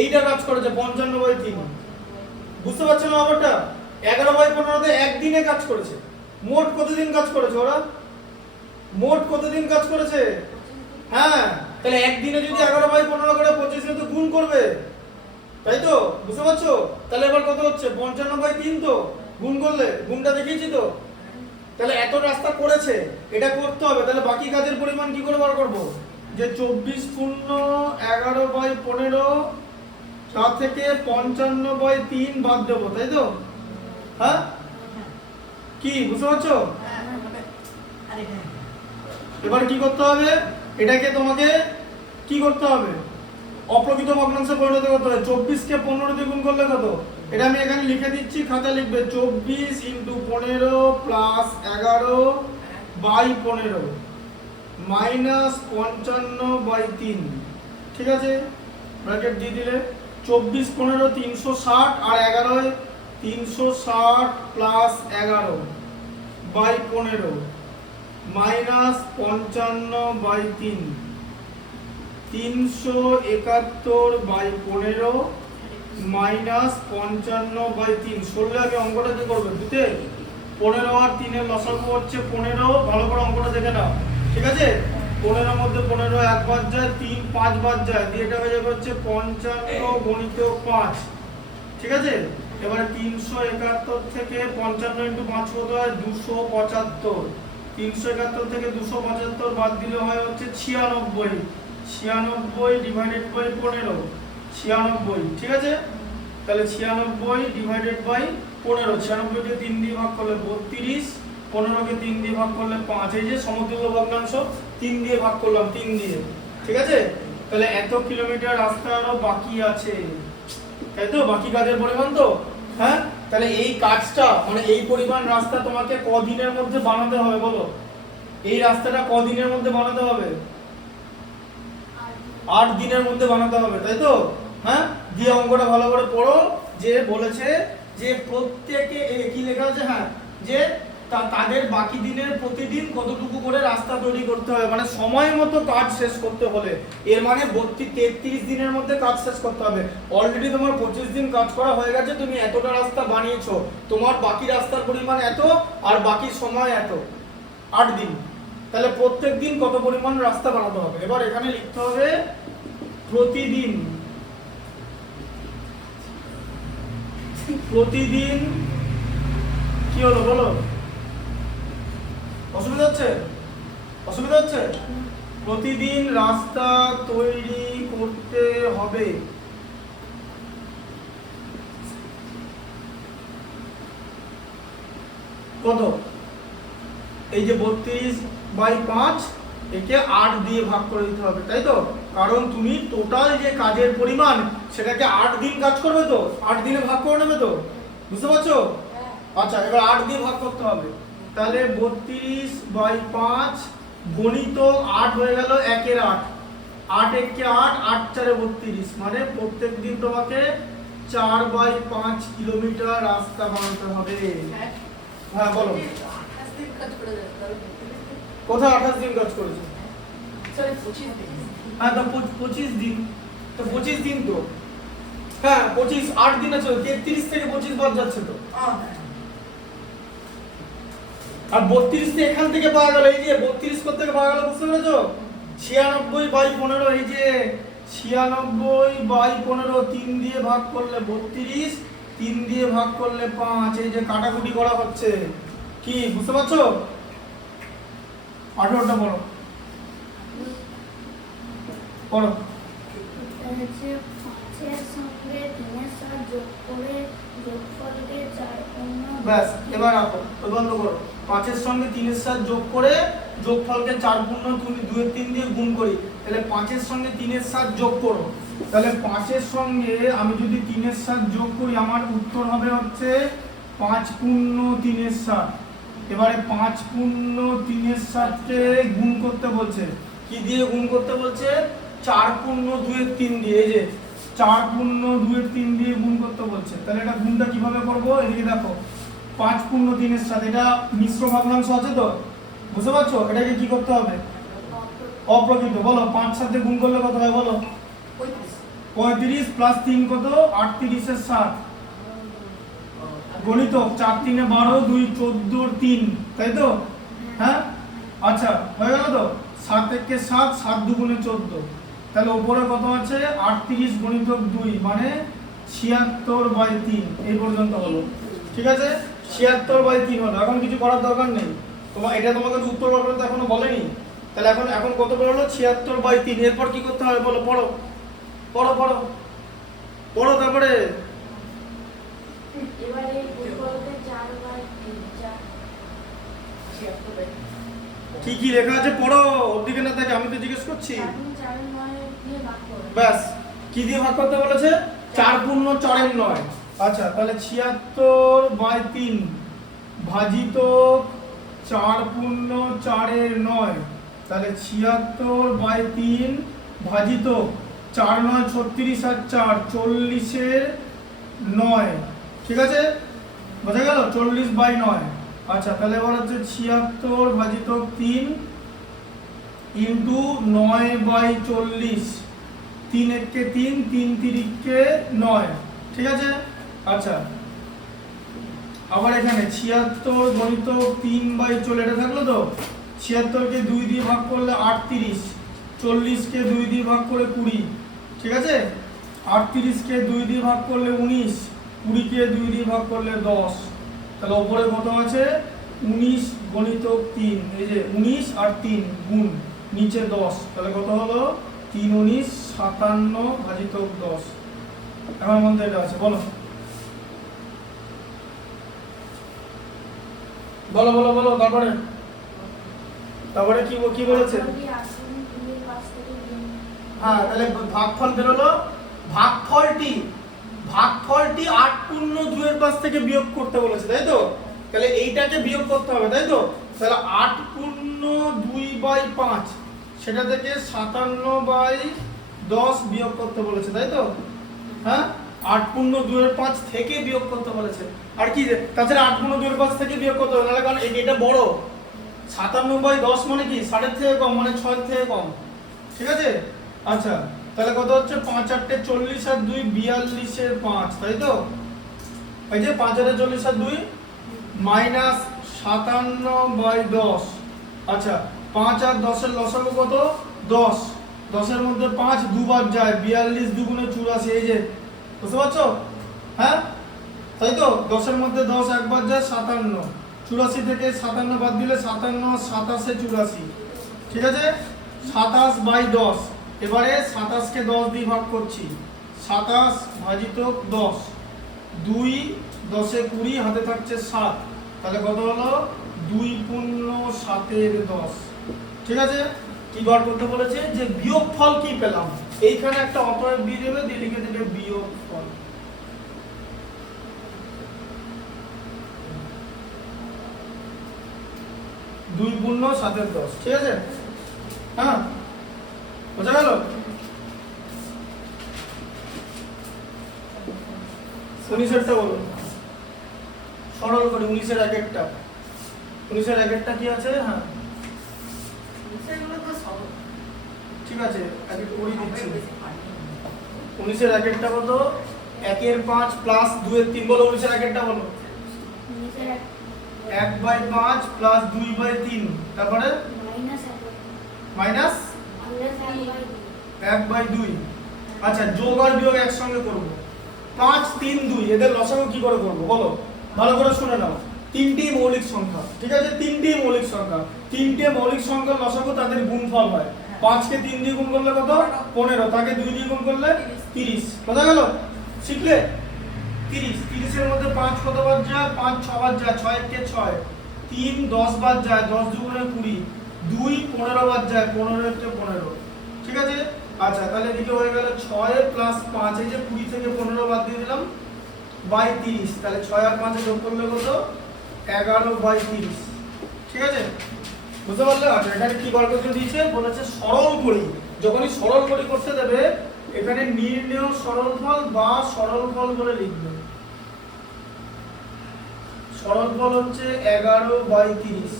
এইটা কাজ করেছে 55/3। বুঝতে পারছো না ব্যাপারটা? 11/15 তে একদিনে কাজ করেছে। মোট কতদিন কাজ করেছে ওরা? মোট কতদিন কাজ করেছে? হ্যাঁ, তাহলে একদিনে যদি 11/15 করে 25 এর তো গুণ করবে, তাই তো? বুঝতে পারছো? তাহলে এবার কত হচ্ছে? 55/3 তো গুণ করলে, গুণটা দেখিয়েছি তো। তাহলে এত রাস্তা করেছে, এটা করতে হবে। তাহলে বাকি কাজের পরিমাণ কি করে বার করব? যে 24 পূর্ণ 11/15 তা থেকে 55/3 বাদ দেবো, তাই তো? হ্যাঁ কি বুঝতে পারছো? এবার কি করতে হবে? এটাকে তোমাকে কি করতে হবে? অপ্রকৃত ভগ্নাংশে পরিণত করতে হবে। 24 কে 15 দিয়ে গুণ করলে কত? এটা আমি এখানে লিখে দিচ্ছি, খাতা লিখবে 24 × 15 প্লাস 11/15 মাইনাস 55/3, ঠিক আছে? ব্র্যাকেট দিয়ে দিলে 24 15 360 আর 11 360 প্লাস 11/15 মাইনাস 55/3 371/15 মাইনাস 55/3। সরলে আগে অঙ্কটা কি করবে? বুঝতে 15 আর 3 এর লসাগু হচ্ছে 15। ভালো করে অঙ্কটা দেখে নাও, ঠিক আছে? 15 এর মধ্যে 15 একবার যায়, 3 5 বার যায়, দিয়ে এটা হয়ে যাবে হচ্ছে 55 গুণিত 5, ঠিক আছে? এবারে 371 থেকে 55 × 5 কত হয়? 275। 371 থেকে 275 বাদ দিলে হয় হচ্ছে 96। 96 ডিভাইডেড বাই 15, 96, ঠিক আছে? তাহলে 96 ডিভাইডেড বাই 15, 96 কে 3 দিয়ে ভাগ করলে 32, 15 কে 3 দিয়ে ভাগ করলে 5। এই যে সমতুল্য ভগ্নাংশ 3 দিয়ে ভাগ করলাম, 3 দিয়ে, ঠিক আছে? তাহলে এত কিলোমিটার রাস্তা আরো বাকি আছে। তাই তো? বাকি কাজের পরিমাণ তো, হ্যাঁ? তাহলে এই কাজটা মানে এই পরিমাণ রাস্তা তোমাকে কদিনের মধ্যে বানাতে হবে বলো? এই রাস্তাটা কদিনের মধ্যে বানাতে হবে? 8 দিনের মধ্যে বানাতে হবে, তাই তো? হ্যাঁ, দিয়ে অঙ্কটা ভালো করে পড়ো। যে বলেছে যে প্রত্যেকে কি লেখা আছে, হ্যাঁ, যে তাদের বাকি দিনের প্রতিদিন কতটুকু করে রাস্তা তৈরি করতে হবে, মানে সময় মতো কাজ শেষ করতে হলে। এর মানে 33 দিনের মধ্যে কাজ শেষ করতে হবে। অলরেডি তোমার 25 দিন কাজ করা হয়ে গেছে, তুমি এতটা রাস্তা বানিয়েছো, তোমার বাকি রাস্তার পরিমাণ এত আর বাকি সময় এত, 8 দিন। তাহলে প্রত্যেক দিন কত পরিমাণ রাস্তা বানাতে হবে? এবার এখানে লিখতে হবে প্রতিদিন। প্রতিদিন কি হলো বলো? অসুবিধা হচ্ছে? অসুবিধা হচ্ছে? প্রতিদিন রাস্তা তৈরি করতে হবে। কত? এই যে 32/5 একে 8 দিয়ে ভাগ করে দিতে হবে, তাই তো? কারণ তুমি টোটাল যে কাজের পরিমাণ সেটাকে 8 দিন কাজ করবে তো, 8 দিনে ভাগ করে নেবে তো, বুঝতে পারছো? আচ্ছা, এবার 8 দিয়ে ভাগ করতে হবে। তাহলে 32/5 গণিত 8 হয়ে গেল 1 এর 8, 8 একে 8, 8 4 32, মানে প্রত্যেক দিন তোমাকে 4/5 কিলোমিটার রাস্তা বানাতে হবে। হ্যাঁ বলো, কোথায় 28 দিন কাজ করেছো? হ্যাঁ, তো 25 দিন, তো 25 দিন তো, হ্যাঁ 25, 8 দিন আছে, 33 থেকে 25 বাদ যাচ্ছে তো। আর 32 তে এখান থেকে পাওয়া গেল, এই যে 32 কোথা থেকে পাওয়া গেল বুঝতে পেরেছো? 96/15, এই যে 96/15, 3 দিয়ে ভাগ করলে 32, 3 দিয়ে ভাগ করলে 5, এই যে কাটাকুটি করা হচ্ছে, কি বুঝতে পারছো? 18টা বলো, পড়ো। হচ্ছে 5-এর সঙ্গে 3-এর সাথে যোগ করে যোগফলকে 4 ব্যাস, এবার রাখো, তো বন্ধ করো। 5 এর সঙ্গে 3 এর সাথে যোগ করে যোগফলকে 4 পূর্ণ 2 এর 3 দিয়ে গুণ করি। তাহলে 5 এর সঙ্গে 3 এর সাথে যোগ করো। তাহলে 5 এর সঙ্গে আমি যদি 3 এর সাথে যোগ করি, আমার উত্তর হবে হচ্ছে 5 পূর্ণ 3 এর সাথে। এবারে 5 পূর্ণ 3 এর সাথে গুণ করতে বলছে, কি দিয়ে গুণ করতে বলছে? 4 পূর্ণ 2 এর 3 দিয়ে, এই যে 4 পূর্ণ 2 এর 3 দিয়ে গুণ করতে বলছে। তাহলে এটা গুণটা কিভাবে করব? এদিকে দেখো, 5 পূর্ণ 3 এর সাথে, এটা মিশ্র ভগ্নাংশ আছে তো, বুঝতে পারছো? এটাকে কি করতে হবে? অপ্রকৃত। বলো 5 সাথে গুণ করলে কত হয় বলো? 35 প্লাস 3 কত? 38 এর 7, গণিত 4 3 12, 2 14 এর 3, তাই তো? হ্যাঁ, আচ্ছা হয়ে গেল তো? 7 1 7, 7 2 14, তাহলে উপরে কত আছে? 38 গণিতক 2, মানে 76/3, এই পর্যন্ত হলো। ঠিক আছে, 76/3 হলো। এখন কিছু করার দরকার নেই, তোমার এটা তোমাকে উত্তর বার করতে এখনো বলেনি। তাহলে এখন কত বেরোলো? 76/3। এরপর কি করতে হবে বলো? পড়ো পড়ো পড়ো পড়ো, তারপরে এবারে যোগফলকে 4/3 কি কি লেখা আছে পড়ো, ওর দিকে না থাকে, আমি তো জিজ্ঞেস করছি। 4/9 দিয়ে ভাগ করো। ব্যাস, কি দিয়ে ভাগ করতে বলেছে? 4 পূর্ণ 4 এর 9। আচ্ছা, তাহলে 76/3 ভাজিত 4 পূর্ণ 4 এর 9, তাহলে 76/3 ভাজিত 4 9 36 আর 4 40 এর 9, ঠিক আছে? বোঝা গেল? 40/9। আচ্ছা, তাহলে এবার হচ্ছে 76 ভাজিত 3 ইন্টু 9/40, 3 1 3, 3 3 9, ঠিক আছে? আচ্ছা, আবার এখানে 76 গণিত 3/40, এটা থাকলো তো? 76 কে 2 দিয়ে ভাগ করলে 38, 40 কে 2 দিয়ে ভাগ করে 20, ঠিক আছে? 38 কে 2 দিয়ে ভাগ করলে 19, 20 কে 2 দিয়ে ভাগ করলে 10, তাহলে উপরে কত আছে? 19 গণিত 3, এই যে 19 আর 3 গুণ, নিচে 10, তাহলে কত হলো? 3 19 57 ভাজিত 10। এখন মধ্যে এটা আছে, বলো বলো বলো বলো, তারপরে তারপরে কি বলেছে? হ্যাঁ, তাহলে ভাগফল বেরোলো। ভাগফলটি 8 পূর্ণ 2 এর পাশ থেকে বিয়োগ করতে বলেছে, তাই তো? তাহলে এইটাকে বিয়োগ করতে হবে, তাই তো? তাহলে 8 পূর্ণ 2/5 সেটা থেকে 57/10 বিয়োগ করতে বলেছে, তাই তো? হ্যাঁ, 8 পূর্ণ 2 এর 5 থেকে বিয়োগ করতে বলেছে। আর কি তাছাড়া 8 পূর্ণ 2 এর 5 থেকে বিয়োগ করতে হবে, কারণ এটা বড়। 57/10 মানে কি 6.5 থেকে কম, মানে 6 থেকে কম, ঠিক আছে? আচ্ছা, তাহলে কত হচ্ছে? 5 × 8 = 40 আর 2 42 এর 5, তাই তো? এই যে 5 × 8 = 40 আর 2 মাইনাস 57/10। আচ্ছা, 5 আর 10 এর লসাগু কত? 10। 10 এর মধ্যে 5 দুবার যায়, 42 2 × 84, এই যে, বুঝতে পারছো? হ্যাঁ, তাই তো? 10 এর মধ্যে 10 একবার যায়, 57। 84 থেকে 57 বাদ দিলে 57 27 এ 84, ঠিক আছে? 27/10। এবারে 27 কে 10 দিয়ে ভাগ করছি, 27 ভাজিত 10, 2 10 এ 20, হাতে থাকছে 7, তাহলে কত হলো? 2 পূর্ণ 7 এর 10, ঠিক আছে? কি বার করতে বলেছে? যে বিয়োগফল কি পেলাম, এইখানে একটা অতএব দিয়ে দেবে, দিয়ে লিখে দেবে বিয়োগফল। দুই পূর্ণ 7 এর 10, ঠিক আছে? হ্যাঁ, বোঝা গেল? 19 এরটা বলো, সরল করে। 19 এর এক একটা, 19 এর এক একটা কি আছে? হ্যাঁ, সেগুলো তো সব ঠিক আছে, এক এক করে দিচ্ছি। 19 এর এক একটা কত? 1 এর 5 প্লাস 2 এর 3, বলো 19 এর এক একটা বলো। 1/5 প্লাস 2/3, তারপরে মাইনাস 1/2। আচ্ছা, যোগ আর বিয়োগ একসঙ্গে করব। 5 3 2, এদের লসাগু কি করে করব বলো? ভালো করে শুনে নাও। তিনটি মৌলিক সংখ্যা, ঠিক আছে? তিনটি মৌলিক সংখ্যা, তিনটে মৌলিক সংখ্যার লসাগু তাদের গুণফল হয়। 5 কে 3 দিয়ে গুণ করলে কত? 15, তাকে 2 দিয়ে গুণ করলে 30। বোঝা গেল? শিখলে? 30, 30 এর মধ্যে 5 কতবার যায়? 5 6 বার যায়, 6 1 কে 6, 3 10 বার যায়, 10 2 × 20, 2 15 বার যায়, 15 1 কে 15, ঠিক আছে? আচ্ছা, তাহলে এদিকে হয়ে গেল 6 প্লাস 5, এই যে 20 থেকে 15 বাদ দিয়ে দিলাম, বাই 30, তাহলে 6 আর 5 যোগ করলে কত? 11/30, ঠিক আছে? বুঝতে পারলে? আচ্ছা, এখানে কি বার করতে দিয়েছে? বলেছে সরল করি। যখনই সরল করি করতে দেবে, এখানে নির্ণেয় সরলফল বা সরলফল বলে লিখবে। সরলফল হচ্ছে 11/30,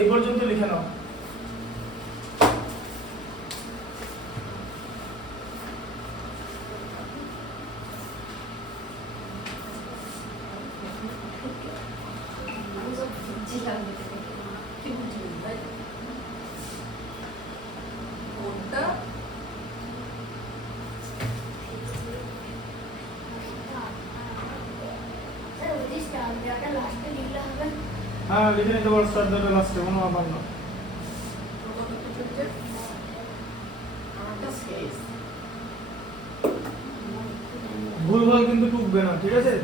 এই পর্যন্ত লিখে নাও। হ্যাঁ, লিখে নিতে পারো স্টার্ট দ্য লাস্টে, কোনো ব্যাপার না। ভুলভাল কিন্তু টুকবে না, ঠিক আছে?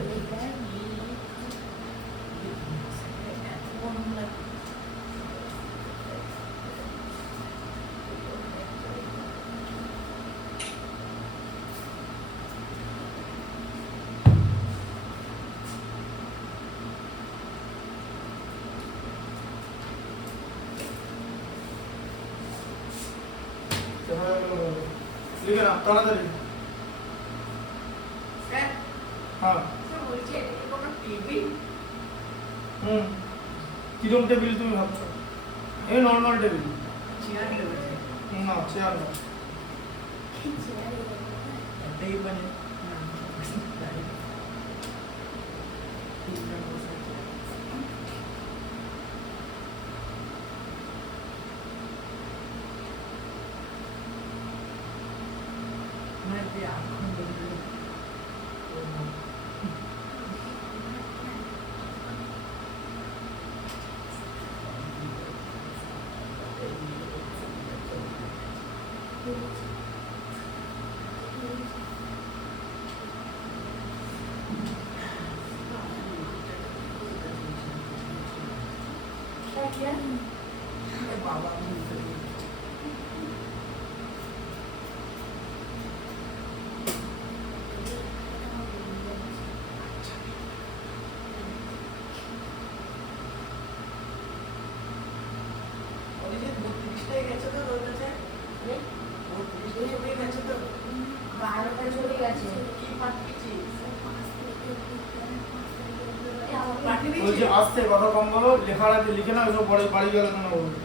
লিখে নাও তাড়াতাড়ি। হ্যাঁ, কিরকম টেবিল তুমি ভাবছো? এই নর্মাল টেবিল না, চেয়ার না। বলছি আস্তে কথা কম বলো, লেখার আছে লিখে না, এসব বাড়ি বাড়ি গেলে কেন বলবে।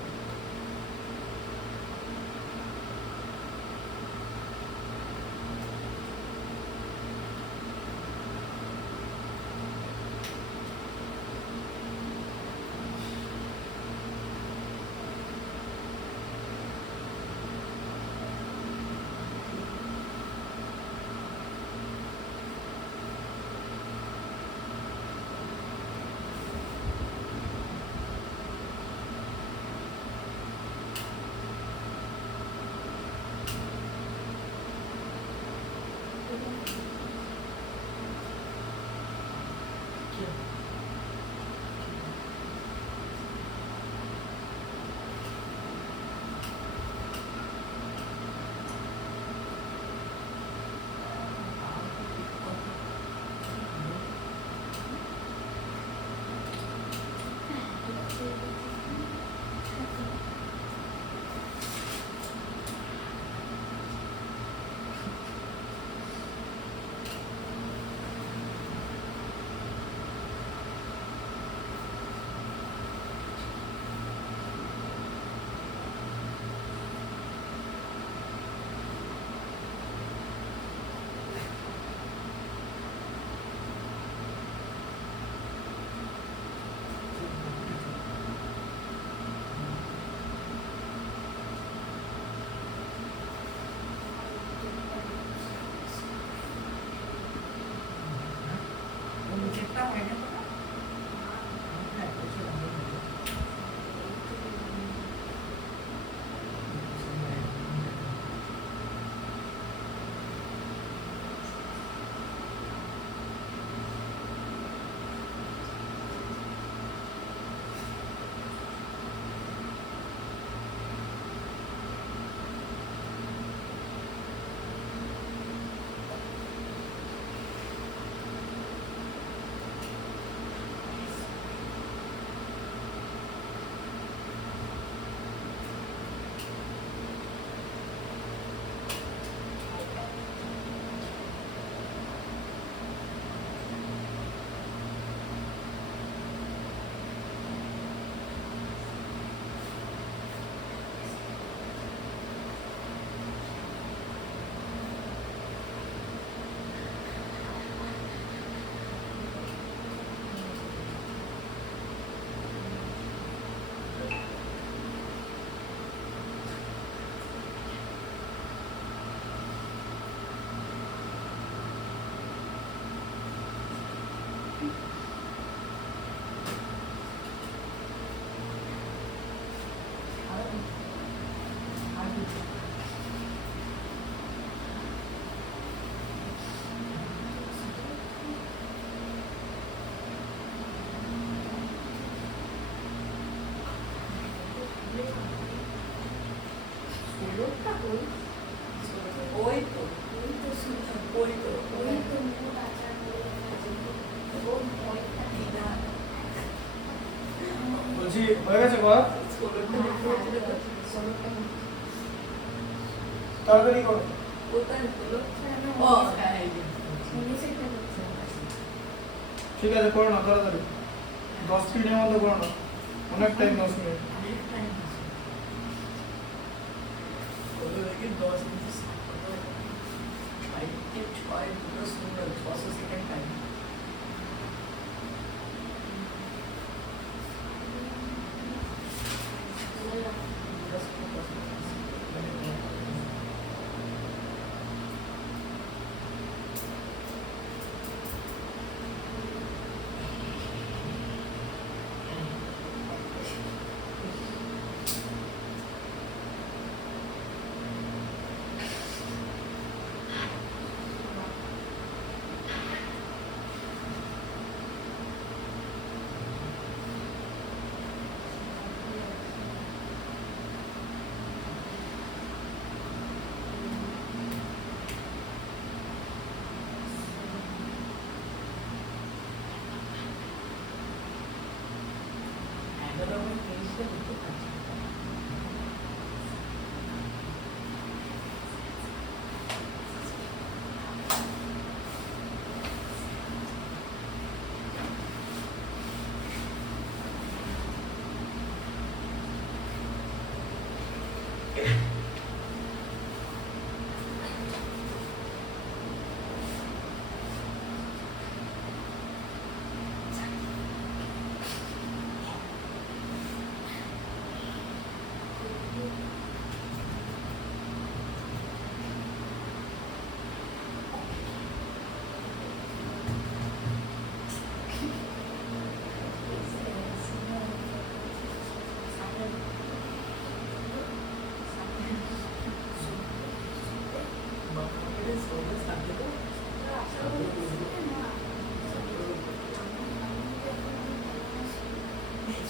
বলছি হয়ে গেছে ঘর, তাড়াতাড়ি করো। ঠিক আছে করো না তাড়াতাড়ি, 10 মিনিটের মধ্যে করো না, অনেক টাইম 10 মিনিট।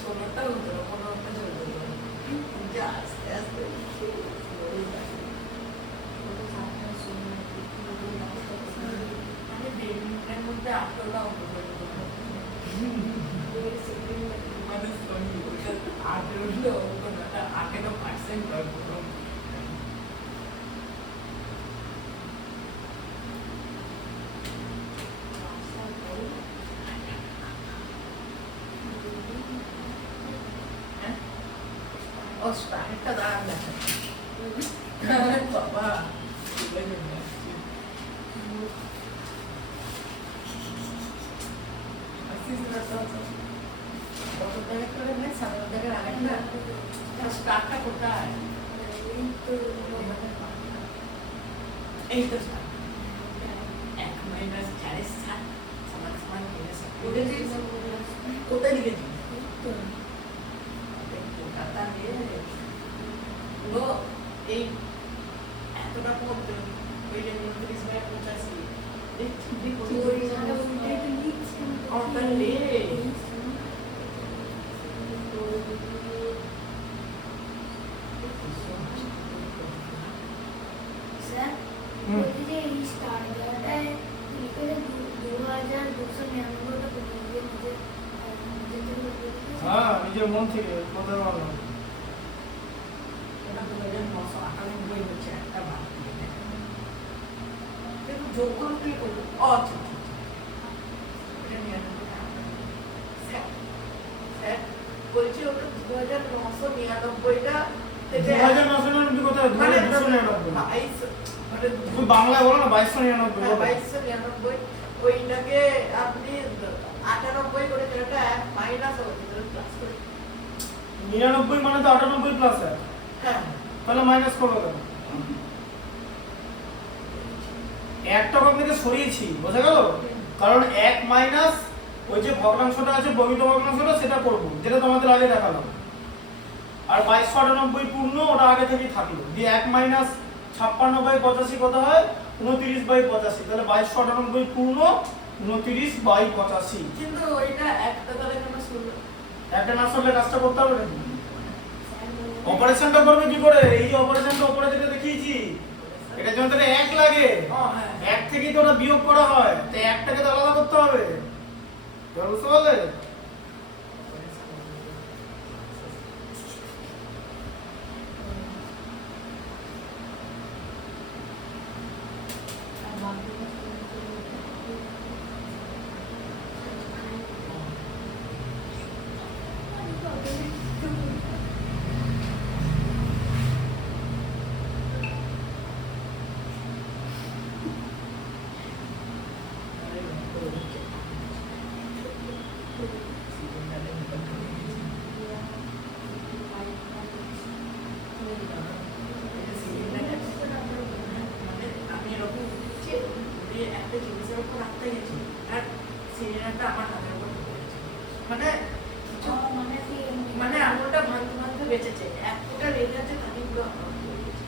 ষোলোটা হতো না, 15টা চলতো না। যে আস্তে আস্তে আমি 1.5 মিনিটের মধ্যে 8টা অঙ্ক করে দেবো। মানে শোনি, ওটা 8টা অঙ্ক না, ওটা 18% হয় পুরো। হ্যাঁ? ও স্টার্টটা দাঁড়ান দেখা। বাবা, এগুলো নিয়ে আসছি। আসছিস না, চল, চল। কত টাকা করে নেয়? 7 টাকার আরেকটা? তার স্টার্টটা কোথায়? এই তো স্টার্ট। 1 মাইনাস 4/7 সমান সমান 3/7। লিখেছিস? কোথায় লিখেছিস? কলকাতা নিয়ে পুরো এই এতটা পড়তে ওই যে 29/85 স্যার বলছি যে এই স্টার দেওয়াটায় লিখে 2299টা করে দিয়ে হ্যাঁ, নিজের মন থেকে কথা বলো। ওটা 2998 হচ্ছে একটা বাদ দিয়ে দেয়। কিন্তু যোগফল কি করবো? আচ্ছা, এটা 99 টাকা। স্যার বলছি ওটা 2999টা থেকে 2999 কোথায়? মানে 2299। 22 মানে তুমি বাংলায় বলো না, 2299 হ্যাঁ, বলো। 2299 ওইটাকে আপনি 98 করে যেটা মাইনাস হবে প্লাস করে 99 মানে তো 98 প্লাস है, হ্যাঁ তাহলে মাইনাস করবো কেন? একটা কম থেকে সরিয়েছি, বোঝা গেল? কারণ 1 মাইনাস ওই যে ভগ্নাংশটা আছে, বর্গিত ভগ্নাংশটা, সেটা করব, যেটা তোমাদের আগে দেখালাম। আর 2298 পূর্ণ, ওটা আগে থেকেই থাকলো। দিয়ে 1 মাইনাস 56/85 কত হয়? 29/85। তাহলে 2298 পূর্ণ 29/85। কিন্তু ওইটা একটা তাহলে কেন শুনলো একটা না সরলে কাজটা করতে হবে নাকি? অপারেশনটা করবে কি করে? এই যে অপারেশনটা উপরে যেটা দেখিয়েছি, এটা যখন তাহলে 1 লাগে, ও হ্যাঁ 1 থেকেই তো ওটা বিয়োগ করা হয়, তো 1টাকে তো আলাদা করতে হবে। এবার বুঝতে পারলে? আমি এরকম করছি দিয়ে একটা জিনিসের উপর রাখতে গেছি আর সিলিন্ডারটা আমার হাতের উপর পড়েছে মানে মানে আঙুলটা ভাঙতে ভাঙতে বেঁচেছে এক ফোঁটা লেগে আছে তাকে পুরো আমার উপর পড়েছে।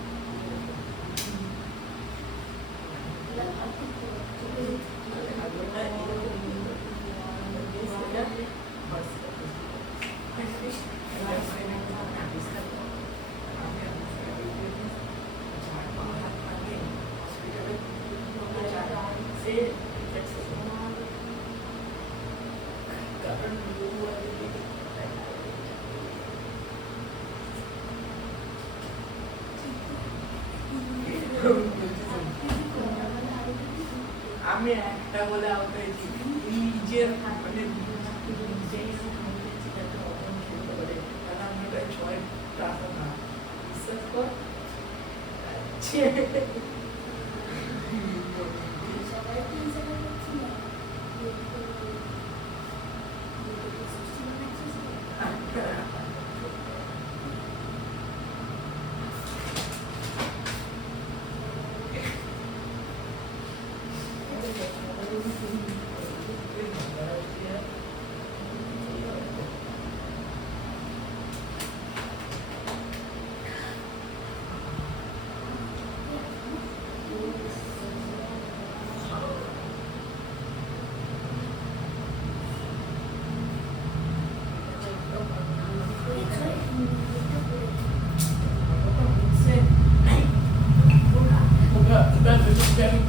আঙুলটা এরকম দিয়ে সেটা বাস আমি একটা বলে আউট হয়েছি নিজের মানে নিজেই খেলতে পারে কারণ আমি ওটা 6টা আসা না বিশ্বাস কর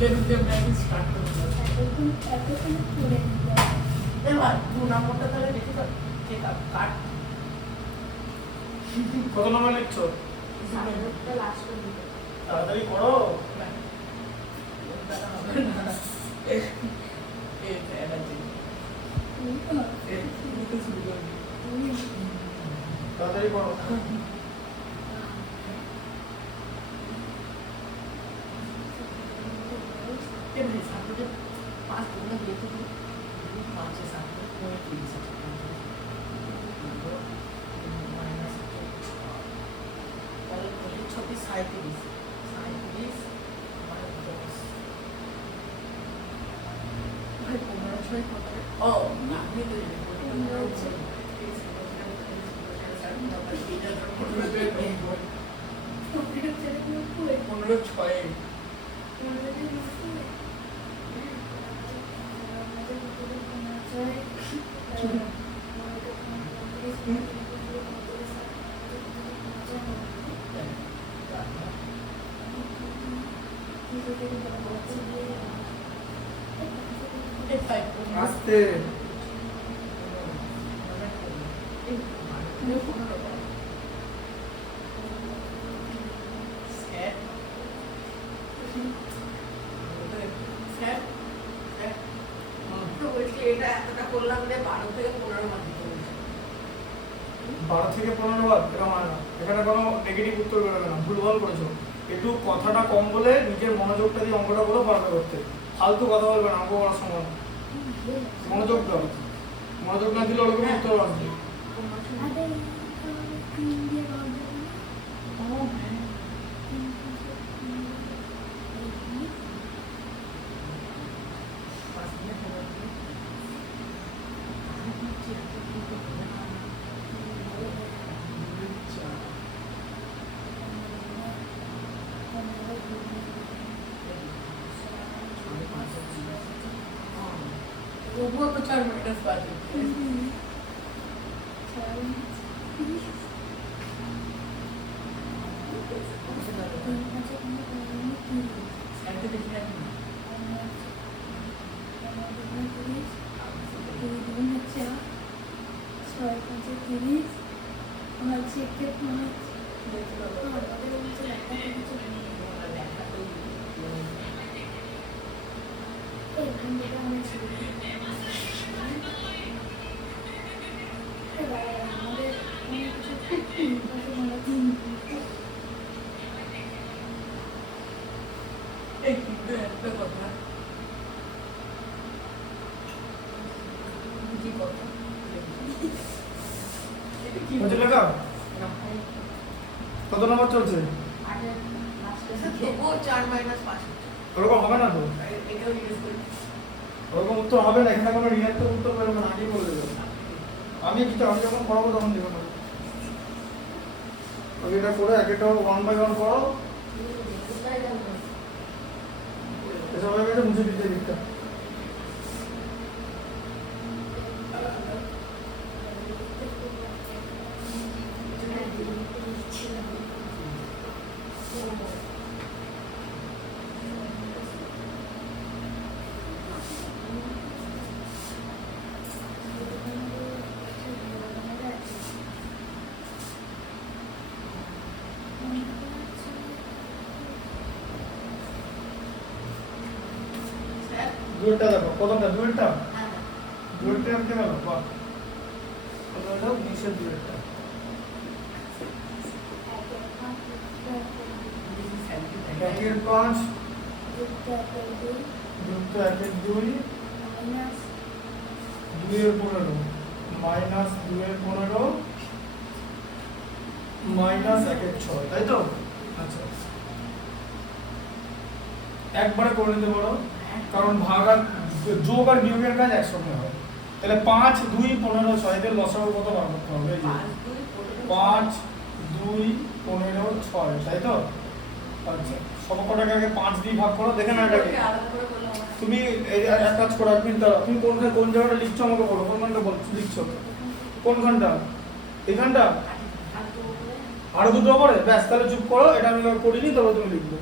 বেরোতে প্র্যাকটিস স্টার্ট করে দিলাম। এতক্ষণ করে দিতে হবে। এবার 2 নম্বরটা তাহলে দেখি তো ঠিক আছে কাট কত নম্বর লিখছো? সাবজেক্টটা লাস্ট করে দিতে হবে। তাড়াতাড়ি করো। তাড়াতাড়ি করো। পনেরো ছয় আস্তে। এটা এতটা করলাম যে 12 থেকে 15 বার দিতে বলছে। 12 থেকে 15 বার এরকম হয় না। এখানে কোনো নেগেটিভ উত্তর বেরোবে না, ভুলভাল করেছো। একটু কথাটা কম বলে নিজের মনোযোগটা দিয়ে অঙ্কটা গুলো পারবে করতে। ফালতু কথা বলবে না অঙ্ক করার সময়। মনোযোগ দাও, মনোযোগ না দিলে ওরকম উত্তর আসবে। আরে তিন দিয়ে বলবে তবুও তো 4 মাইনাস 5 সাইডে দেখি না এই কিন্তু একটা কথা কি কথা এটা কি বুঝলে লেখা কত নম্বর চলছে? তবুও 4 মাইনাস 5 ওরকম হবে না তো, এটাও ইউজ করি ওরকম উত্তর হবে না। এখানে কোনো রিয়াক্টিভ উত্তর বেরোবে না, আগেই বলে দেবো। আমি যখন পড়াবো তখন দেবো না। ওকে এটা করে এক একটা 1 বাই 1 করো। এসব হয়ে গেছে, মুছে দিতে দিকটা। দুইটা দেখো, কতটা? দুইটা দুইটা আনতে গেল, বাহ। কত হলো? 20 এর দুইটা। একের 5 যুক্ত একের 2 2 এর 15 মাইনাস 2 এর 15 মাইনাস 1 এর 6, তাই তো? আচ্ছা, একবারে করে নিতে পারো, কারণ ভাগ আর যোগ আর বিয়োগের কাজ একসঙ্গে হয়। তাহলে 5 2 15 6 এর লসাগু কত বার করতে হবে? এই যে 5 2 15 6, তাই তো? আচ্ছা, সবকটাকে আগে 5 দিয়ে ভাগ করো, দেখে না এটাকে। তুমি এই এক কাজ করো, তুমি কোন জায়গাটা লিখছো আমাকে বলো, কোনখানটা লিখছো, কোনখানটা? এখানটা আরো দুটো পরে, ব্যাস। তাহলে চুপ করো, এটা আমি করিনি, তবে তুমি লিখবো।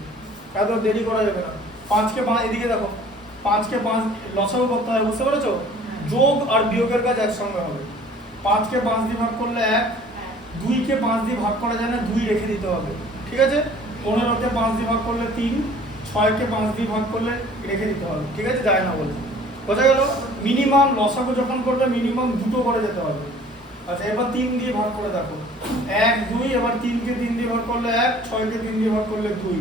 এত দেরি করা যাবে না। 5 কে 5 এদিকে দেখো, 5 কে 5 লসাগু করতে হয়, বুঝতে পেরেছো? যোগ আর বিয়োগের কাজ একসঙ্গে হবে। 5 কে 5 দিয়ে ভাগ করলে 1, 2 কে 5 দিয়ে ভাগ করা যায় না, 2 রেখে দিতে হবে, ঠিক আছে? 15 কে 5 দিয়ে ভাগ করলে 3, 6 কে 5 দিয়ে ভাগ করলে রেখে দিতে হবে, ঠিক আছে? যায় না বলছি, বোঝা গেল? মিনিমাম লসাগু যখন করবে মিনিমাম দুটো করে যেতে হবে। আচ্ছা এবার 3 দিয়ে ভাগ করে দেখো, 1 2, এবার 3 কে 3 দিয়ে ভাগ করলে 1, 6 কে 3 দিয়ে ভাগ করলে 2,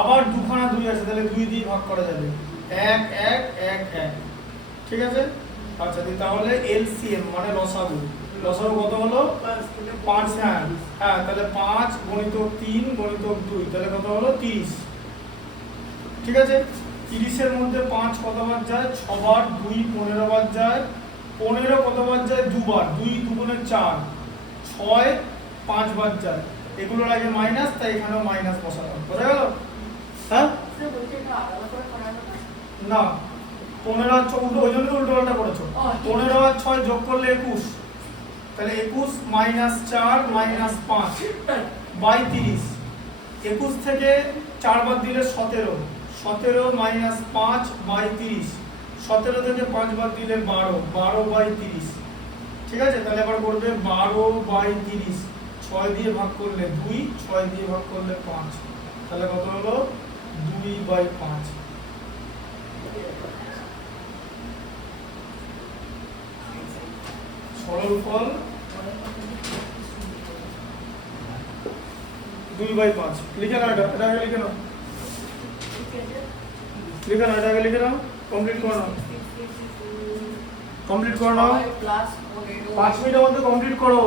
আবার দুখানা 2 আছে, তাহলে 2 দিয়ে ভাগ করা যাবে, 1 1 1 1, ঠিক আছে? আচ্ছা তাহলে এলসিএম মানে লসাগু, লসাগু কত হলো? 5, হ্যাঁ হ্যাঁ, তাহলে 5 × 3 × 2, তাহলে কত হলো? 30, ঠিক আছে? 30 এর মধ্যে 5 কতবার যায়? 6 বার, 2 15 বার যায়, 15 কতবার যায়? 2 বার, 2 2 গুণে 4, 6 5 বার যায়, এগুলোর আগে মাইনাস, তাই এখানেও মাইনাস বসালাম, বোঝা গেল? হ্যাঁ না, 15 আর 14, ওই জন্য উল্টো পাল্টা করেছো। 15 আর 6 যোগ করলে 21, তাহলে 21 - 4 - 5 বাই 30, 21 থেকে 4 বাদ দিলে 17, 17 - 5 বাই 30, 17 থেকে 5 বাদ দিলে 12, 12 বাই 30, ঠিক আছে? তাহলে এবার করবে 12 বাই 30, 6 দিয়ে ভাগ করলে 2, 6 দিয়ে ভাগ করলে 5, তাহলে কত হলো? 2 বাই 5। সরল ফল 2 বাই 5, লিখে নাও, এটা আগে লিখে নাও, লিখে নাও, এটা আগে লিখে নাও, কমপ্লিট করে নাও, কমপ্লিট করে নাও, 5 মিনিটের মধ্যে কমপ্লিট করো।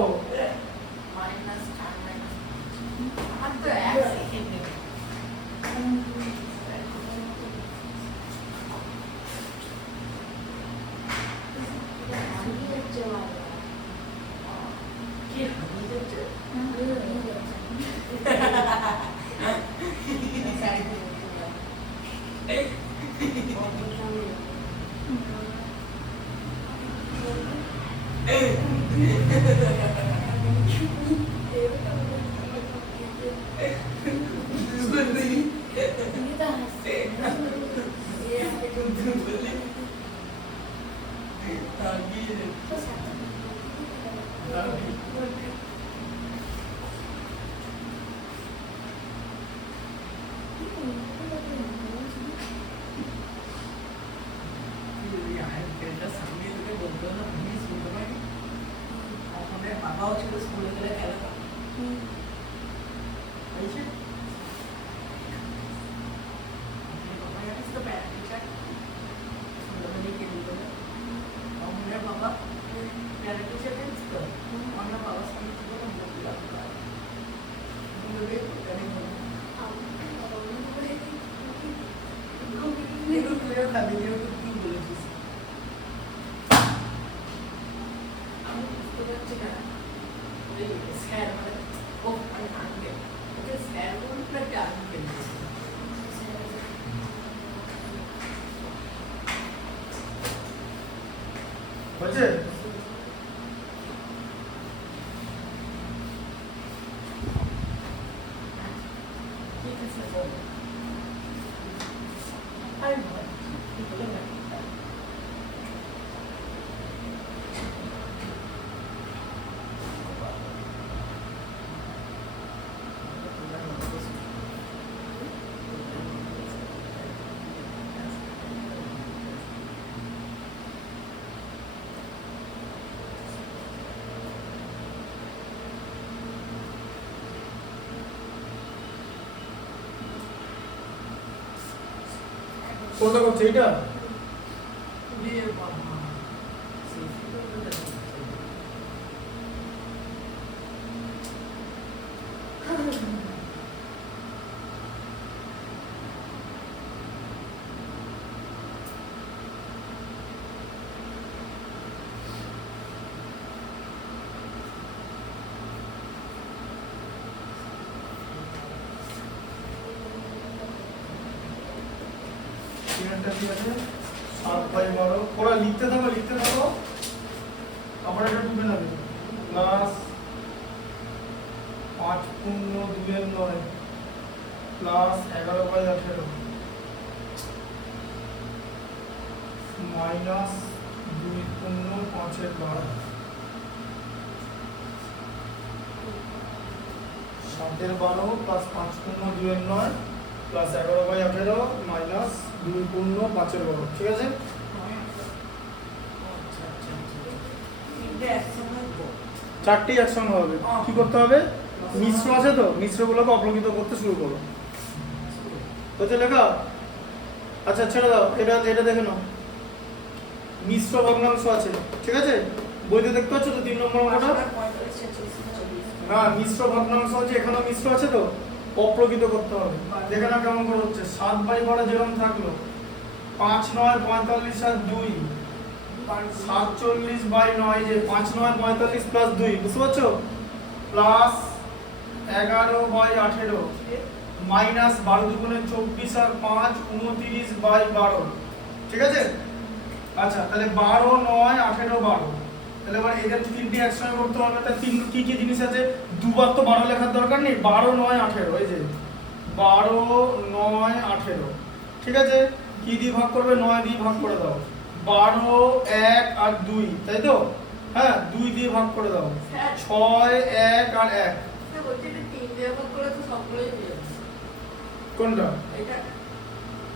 বাবাও ছিল স্কুলে গেলে খেলা হয়েছে? কোনটা করছে এটা? ঠিক আছে, 7/12, ওরা লিখতে থাকো, আবার এটা ডুবে যাবে, প্লাস 5 × 2 = 9, প্লাস 11/18, মাইনাস 2 পূর্ণ 5 বার 7/12 প্লাস 5 পূর্ণ 2/9 প্লাস 11/18 মাইনাস 2 পূর্ণ 5/12 ঠিক আছে। আচ্ছা আচ্ছা আচ্ছা তিনটে একসঙ্গে তো চারটি একসঙ্গে হবে কি করতে হবে মিশ্র আছে তো মিশ্রগুলোকে অবলোকিত করতে শুরু করো হচ্ছে লেখা আচ্ছা ছেড়ে দাও এটা এটা দেখে নাও মিশ্র ভগ্নাংশ আছে ঠিক আছে বইতে দেখতে পাচ্ছ তো 3 নম্বর অঙ্কটা 45 46 40 না মিশ্র ভগ্নাংশ আছে এখানেও মিশ্র আছে তো অপ্রকৃত করতে হবে দেখে না কেমন করে হচ্ছে 7/12 যেরকম থাকলো 5 9 45 আর 2 47/9 যে 5 9 45 প্লাস 2 বুঝতে পারছো প্লাস 11/18 মাইনাস 12 দুগুণে 24 আর 5 29/12 ঠিক আছে আচ্ছা তাহলে 12 9 18 12 তাহলে এবার এদের তিনটি একসঙ্গে করতে হবে তাহলে তিন কি কি জিনিস আছে দুবার তো 12 লেখার দরকার নেই 12 9 18 এই যে 12 9 18 ঠিক আছে কি দিয়ে ভাগ করবে 9 দিয়ে ভাগ করে দাও 12 1 আর 2 তাই তো হ্যাঁ 2 দিয়ে ভাগ করে দাও 6 1 আর 1 স্যার বলছি এটা তিন দিয়ে ভাগ করে তো সবগুলোই দিয়ে যাবে কোনটা এটা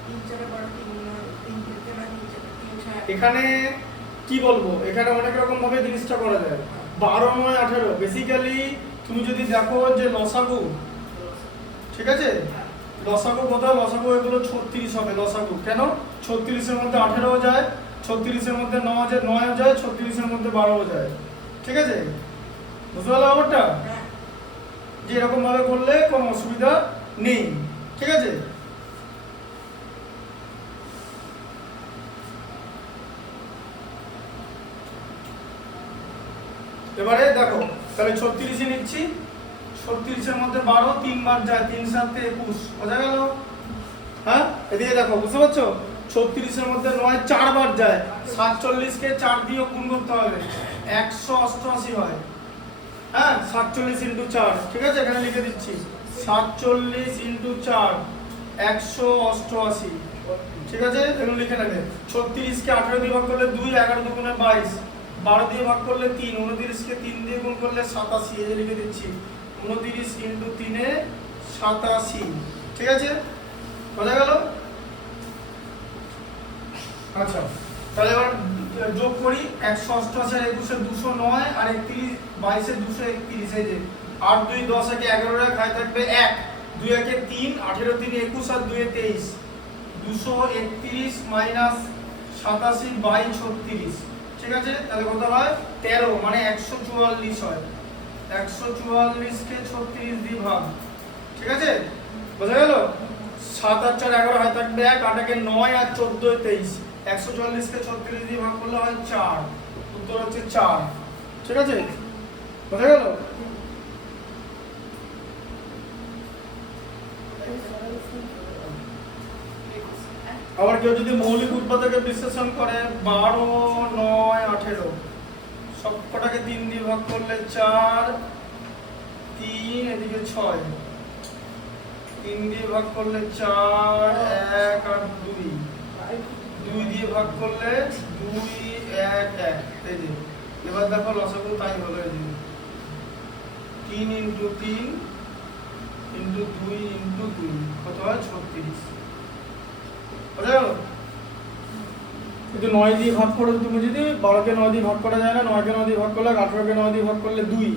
3 4 12 3 3 না 3 6 এখানে কি বলবো এখানে অনেক রকম ভাবে জিনিসটা করা যায় 12 9 18 বেসিক্যালি তুমি যদি দেখো যে লসাগু ঠিক আছে লসাগু কোথায় লসাগু এগুলো 36 হবে লসাগু কেন 36 এর মধ্যে 18 যায় 36 এর মধ্যে 9 যায় 9 যায় 36 এর মধ্যে 12 যায় ঠিক আছে বুঝতে পারলে ব্যাপারটা হ্যাঁ যে এরকম ভাবে করলে কোনো অসুবিধা নেই ঠিক আছে এবারে দেখো তাহলে 36 নিচ্ছি 36 এর মধ্যে 12 3 বার যায় 3 7 21 বোঝা গেল হ্যাঁ এদিকে দেখো বুঝতে পারছো 36 এর মধ্যে 9 4 বার যায় 47 কে 4 দিয়ে গুণ করতে হবে 188 হয় হ্যাঁ 47 ইনটু 4 ঠিক আছে এখানে লিখে দিচ্ছি 47 ইনটু 4 188 ঠিক আছে এগুলো লিখে নেবে 36 কে 18 দিয়ে ভাগ করলে 2 11 দুগুণে 22 12 দিয়ে ভাগ করলে 3 29 কে 3 দিয়ে গুণ করলে 87 এই যে লিখে দিচ্ছি 29 ইনটু 3 এ 87 ঠিক আছে বোঝা গেল আচ্ছা তাহলে এবার যোগ করি 188 আর 21 এর 209 আর 31 22 এর 231 এই যে 8 2 10 একে 11 এর খায় থাকবে 1 2 একে 3 18 3 21 আর 2 এ 23 231 মাইনাস 87 বাই 36 ঠিক আছে তাহলে কত হয় 13 মানে 144 হয় 144 কে 36 দিয়ে ভাগ ঠিক আছে বোঝা গেল 7 আর 4 11 হয় থাকবে 1 8 কে 9 আর 14 23 144 কে 36 দিয়ে ভাগ করলে হয় 4 উত্তর হচ্ছে 4 ঠিক আছে বোঝা গেল আবার কেউ যদি মৌলিক উৎপাদকের বিশ্লেষণ করে 12 9 18 সবকটাকে 3 দিয়ে ভাগ করলে 4 3 এদিকে 6 3 দিয়ে ভাগ করলে 4 1 আর 2 2 দিয়ে ভাগ করলে 2 1 1 এই যে এবার দেখো লসাগু তাই হলো এই যে 3 ইনটু 3 ইনটু 2 ইনটু 2 কত হয় 36 বুঝা গেল কিন্তু 9 দিয়ে ভাগ করে তুমি যদি 12 কে 9 দিয়ে ভাগ করা যায় না 9 কে 9 দিয়ে ভাগ করলে 18 কে 9 দিয়ে ভাগ করলে 2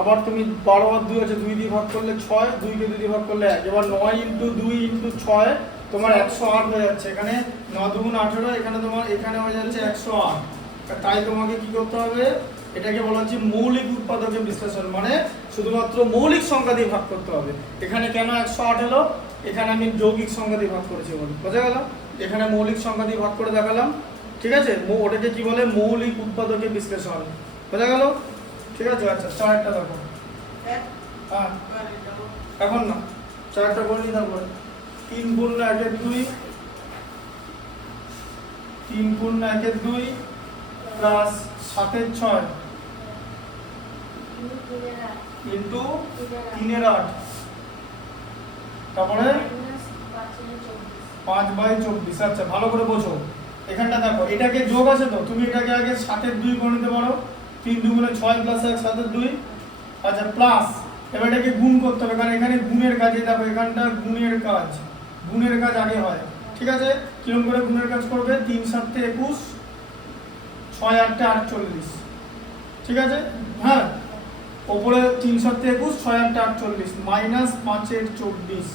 আবার তুমি 12 আর 2 আছে 2 দিয়ে ভাগ করলে 6 2 কে 2 দিয়ে ভাগ করলে 1 এবার 9 ইনটু 2 ইনটু 6 তোমার 108 হয়ে যাচ্ছে এখানে 9 দুগুণ 18 এখানে তোমার এখানে হয়ে যাচ্ছে 108 তাই তোমাকে কি করতে হবে এটাকে বলা হচ্ছে মৌলিক উৎপাদকের বিশ্লেষণ মানে শুধুমাত্র মৌলিক সংখ্যা দিয়ে ভাগ করতে হবে এখানে কেন 108 হলো এখানে আমি যৌগিক সংখ্যা দিয়ে ভাগ করেছি বলি বোঝা গেল এখানে মৌলিক সংখ্যা দিয়ে ভাগ করে দেখালাম ঠিক আছে ওটাকে কি বলে মৌলিক উৎপাদকের বিশ্লেষণ বোঝা গেল ঠিক আছে আচ্ছা চারটা দেখো হ্যাঁ এখন না চারটা বলি তারপর 3 পূর্ণ 1 এর 2 3 পূর্ণ 1 এর 2 প্লাস 7 এর 6 ইনটু 3 এর 8 তারপরে 5/24 আচ্ছা ভালো করে বোঝো এখানটা দেখো এটাকে যোগ আছে তো, তুমি এটাকে আগে 7 এর 2 করে নিতে পারো, 3 দুগুণে 6 প্লাস 1 7 এর 2, আচ্ছা প্লাস এবার এটাকে গুণ করতে হবে, কারণ এখানে গুণের কাজে দেখো এখানটা গুণের কাজ আগে হয়, ঠিক আছে? কিরকম করে গুণের কাজ করবে? 3 7 21, 6 8 48, ঠিক আছে? হ্যাঁ, ওপরে 3 7 21, 6 8 48 মাইনাস 5 এর 24।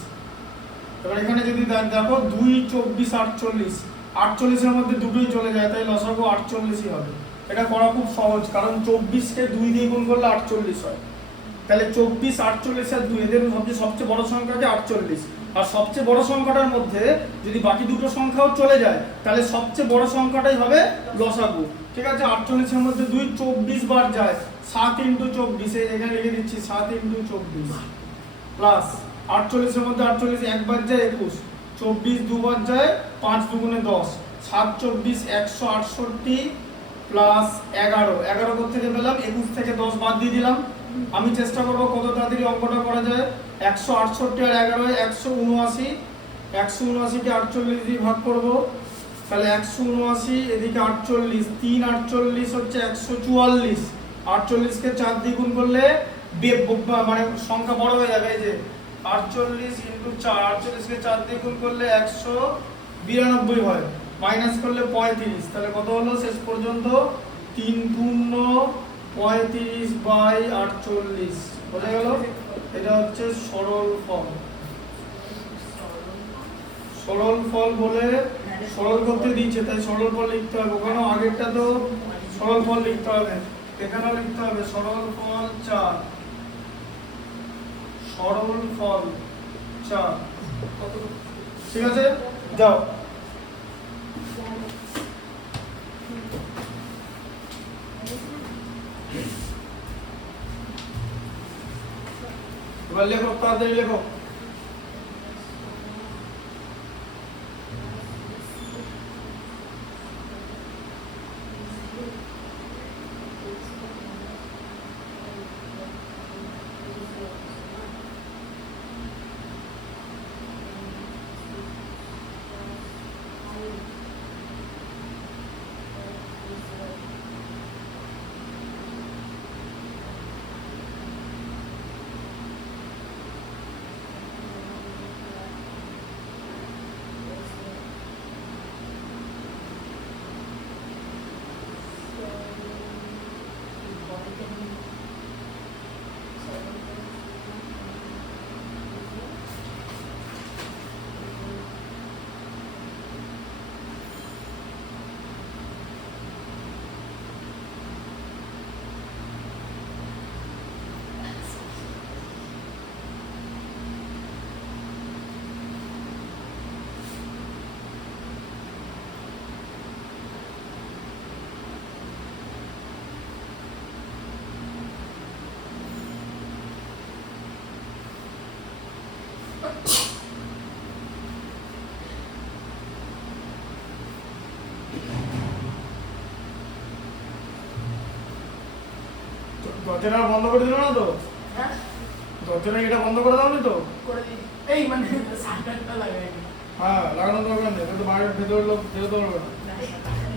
এবার এখানে যদি দেখো 2 24 48, 48 এর মধ্যে দুটোই চলে যায়, তাই লসাগু 48ই হবে। এটা করা খুব সহজ, কারণ 24 কে 2 দিয়ে গুণ করলে 48 হয়। তাহলে 24 48 আর 2 এদের মধ্যে সবচেয়ে বড় সংখ্যাটা 48, আর সবচেয়ে বড় সংখ্যাটার মধ্যে যদি বাকি দুটো সংখ্যাও চলে যায় তাহলে সবচেয়ে বড় সংখ্যাটাই হবে লসাগু, ঠিক আছে? 48 এর মধ্যে 2 24 বার যায়, 7 × 24, এখানে লিখে দিচ্ছি 7 × 24 প্লাস 48 এর মধ্যে 48 একবার যায় 21, 24 দুবার যায় 5 দুগুণে 10, 7 24 168 প্লাস 11 কোথা থেকে পেলাম? 21 থেকে 10 বাদ দিয়ে দিলাম। আমি চেষ্টা করব কত তাড়াতাড়ি অঙ্কটা করা যায়। 168 আর 11 179, 179 কে 48 দিয়ে ভাগ করব, তাহলে 179 এদিকে 48, 3 48 হচ্ছে 144, 48 কে 4 দিয়ে গুণ করলে মানে সংখ্যা বড় হয়ে যাবে, এই যে 48 × 4, 48 কে 4 দিয়ে গুণ করলে 192 হয়, মাইনাস করলে 35, তাহলে কত হলো শেষ পর্যন্ত? 3 × 35/48 বোঝা গেল? এটা হচ্ছে সরল ফল বলে সরল করতে দিচ্ছে, তাই সরল ফল লিখতে হবে। ওখানেও আগেরটা তো সরল ফল লিখতে হবে, এখানেও লিখতে হবে সরল ফল 4, সরল ফল 4, ঠিক আছে? যাও এবার লেখো, তাড়াতাড়ি লেখো। দরজাটা বন্ধ করে দিল না তো? হ্যাঁ, দরজাটা এটা বন্ধ করে দাও নি তো? করে দিই। এই মানে শাটারটা লাগাই নি। হ্যাঁ, লাগানো দরকার নেই, তো বাইরের ভেতরের লোক যেতে পারবে না। না, শাটারটা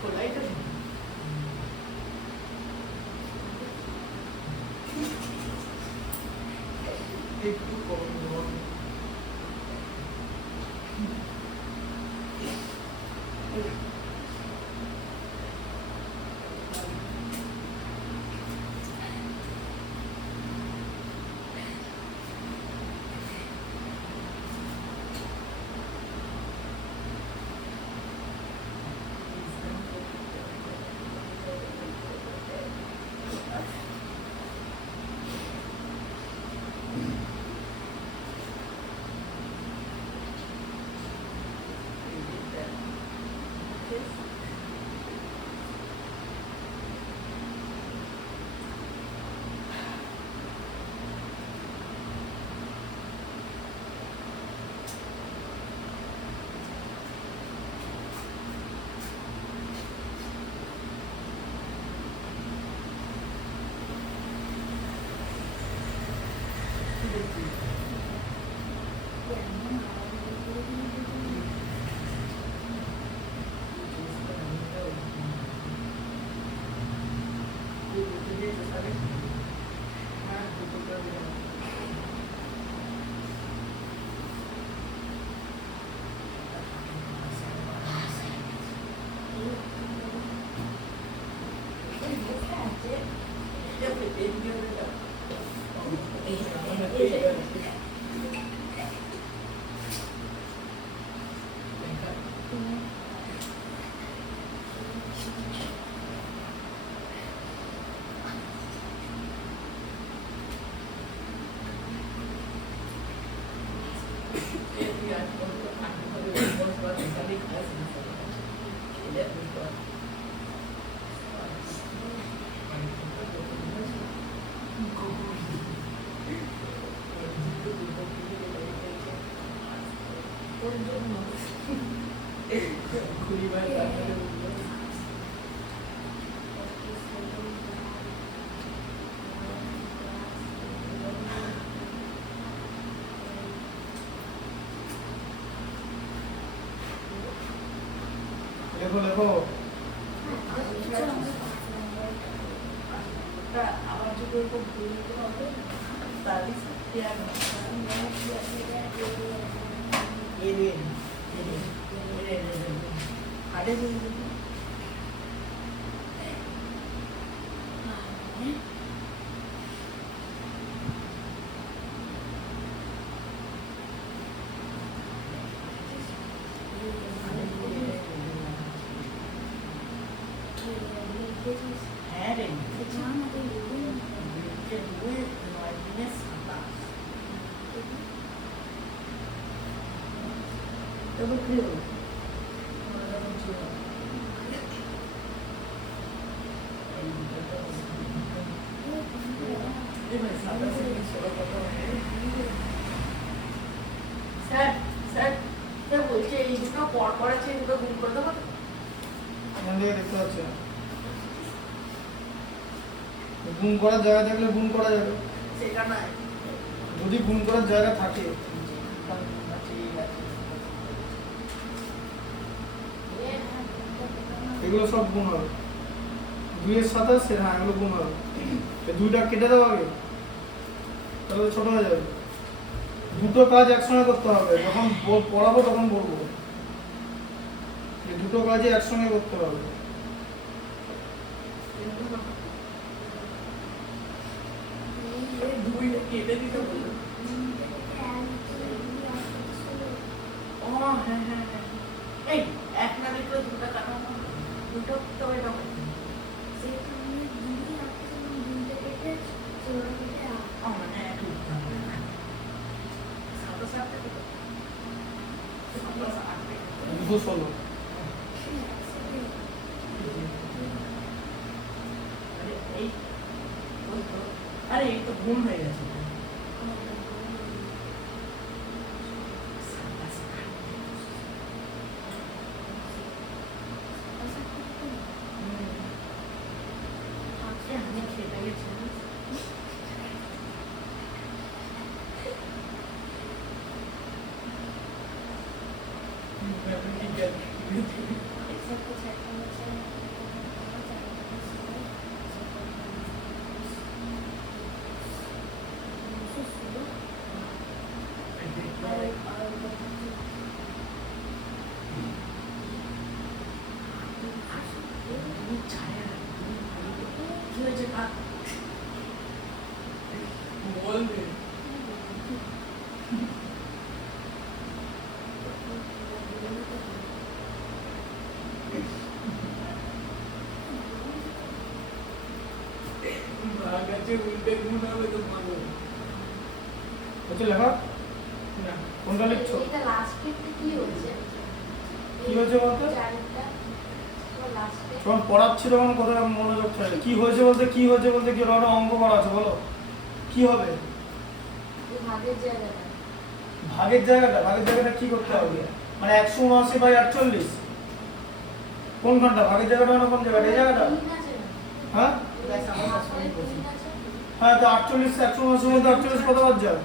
খোলাই তো নেই। একটু কম দেবো। তোর জন্য 20 বার তারপরে বললো লেখো লেখো। ওটা আবার যদি ওরকম ভুল হবে তাহলে সত্যি আর আরে হ্যাঁ রে তবে কি হলো স্যার স্যার স্যার বলছে এই দুটো পর পর আছে এই দুটো গুণ করে দেবো এখান থেকে দেখতে পাচ্ছি না। গুণ করার জায়গা থাকলে গুণ করা যাবে, সেটা নয় যদি গুণ করার জায়গা থাকে। এগুলো সব গুণ হবে, 2 এর 27, হ্যাঁ এগুলো গুণ হবে। এই দুইটা কেটে দাও আগে, তাহলে তো ছোট হয়ে যাবে। দুটো কাজ একসঙ্গে করতে হবে, যখন পড়াবো তখন বলবো এই দুটো কাজই একসঙ্গে করতে হবে। দুই কেটে দিতে বললো ও হ্যাঁ হ্যাঁ হ্যাঁ এই এক না লিখলে দুটো কাটা দুটো তো এটা মানে এক লিখতাম সাতটা সাতটা 216 এই আরে এই তো গুণ হয়ে গেছে আমি খেতে গেছি কি হয়েছে কাক বলবে বাগাছে উল্টে গুণ হবে তো ভালো হচ্ছে লেখা না কোনটা লিখছো? এটা লাস্টে কি হয়েছে? কি হয়েছে বলতে? চারটা তো লাস্টে যখন পড়াচ্ছি তখন কোথায় মনোযোগ থাকে? কি হয়েছে বলতে কি হয়েছে বলতে কি ওটা অঙ্ক করা আছে বলো, কি হবে? ভাগের জায়গাটা ভাগের জায়গাটা কি করতে হবে? মানে 179/48 কোনখানটা? ভাগের জায়গাটা না কোন জায়গাটা? এই জায়গাটা? তিন আছে না? হ্যাঁ তারপরে তিন আছে। হ্যাঁ, তো 179 মধ্যে 48 কতবার যায়?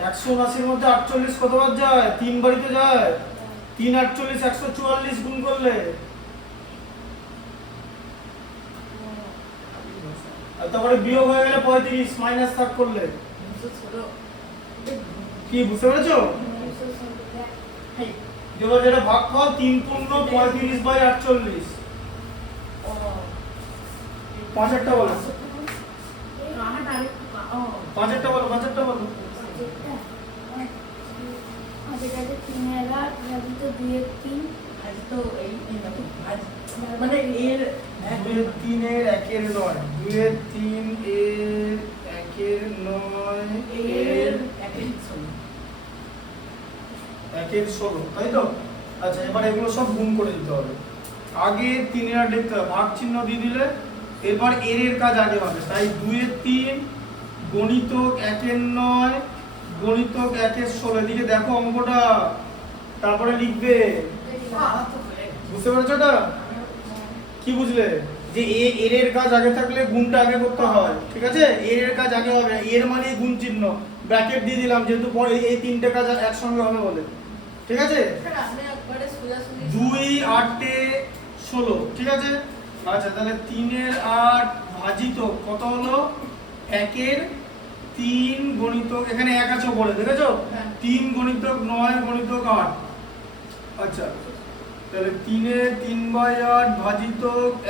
179 মধ্যে 48 কতবার যায়? 3 বারই তো যায়। 3 48 144 গুণ করলে, আর তারপরে বিয়োগ হয়ে গেলে 35 মাইনাস 3 করলে। কি বুঝতে পেরেছো? এবার যেটা ভাগফল 3 পূর্ণ 35/48। পাঁচেরটা বলো, পাঁচেরটা বলো, পাঁচেরটা বলো। মানে এর 2 এর 3 এর 1 এর 9, 2 এর 3 এর 1 এর 9 এর 1 এর 16, তাই তো? আচ্ছা, এবার এগুলো সব গুণ করে দিতে হবে। আগে 3 এর দেখতে হবে, ভাগ চিহ্ন দিয়ে দিলে এরপর এর কাজ আগে হবে। তাই 2 এর 3 গণিতক 1 এর 9 গণিতক 1/16 এদিকে দেখো অঙ্কটা, তারপরে লিখবে। বুঝতে পেরেছো এটা? কি বুঝলে? যে এর এর কাজ আগে থাকলে গুণটা আগে করতে হয়, ঠিক আছে? এর এর কাজ আগে হবে, এর মানে গুণ চিহ্ন ব্র্যাকেট দিয়ে দিলাম, যেহেতু পরে এই তিনটে কাজ একসঙ্গে হবে বলে, ঠিক আছে? 2 8 16, ঠিক আছে? আচ্ছা, তাহলে 3 এর 8 ভাজিত কত হলো? 1 এর 3 গণিতক, এখানে 1 আছে বলে দেখেছো? 3 গণিতক 9 গণিতক 8। আচ্ছা, তাহলে 3 এর 3/8 ভাজিত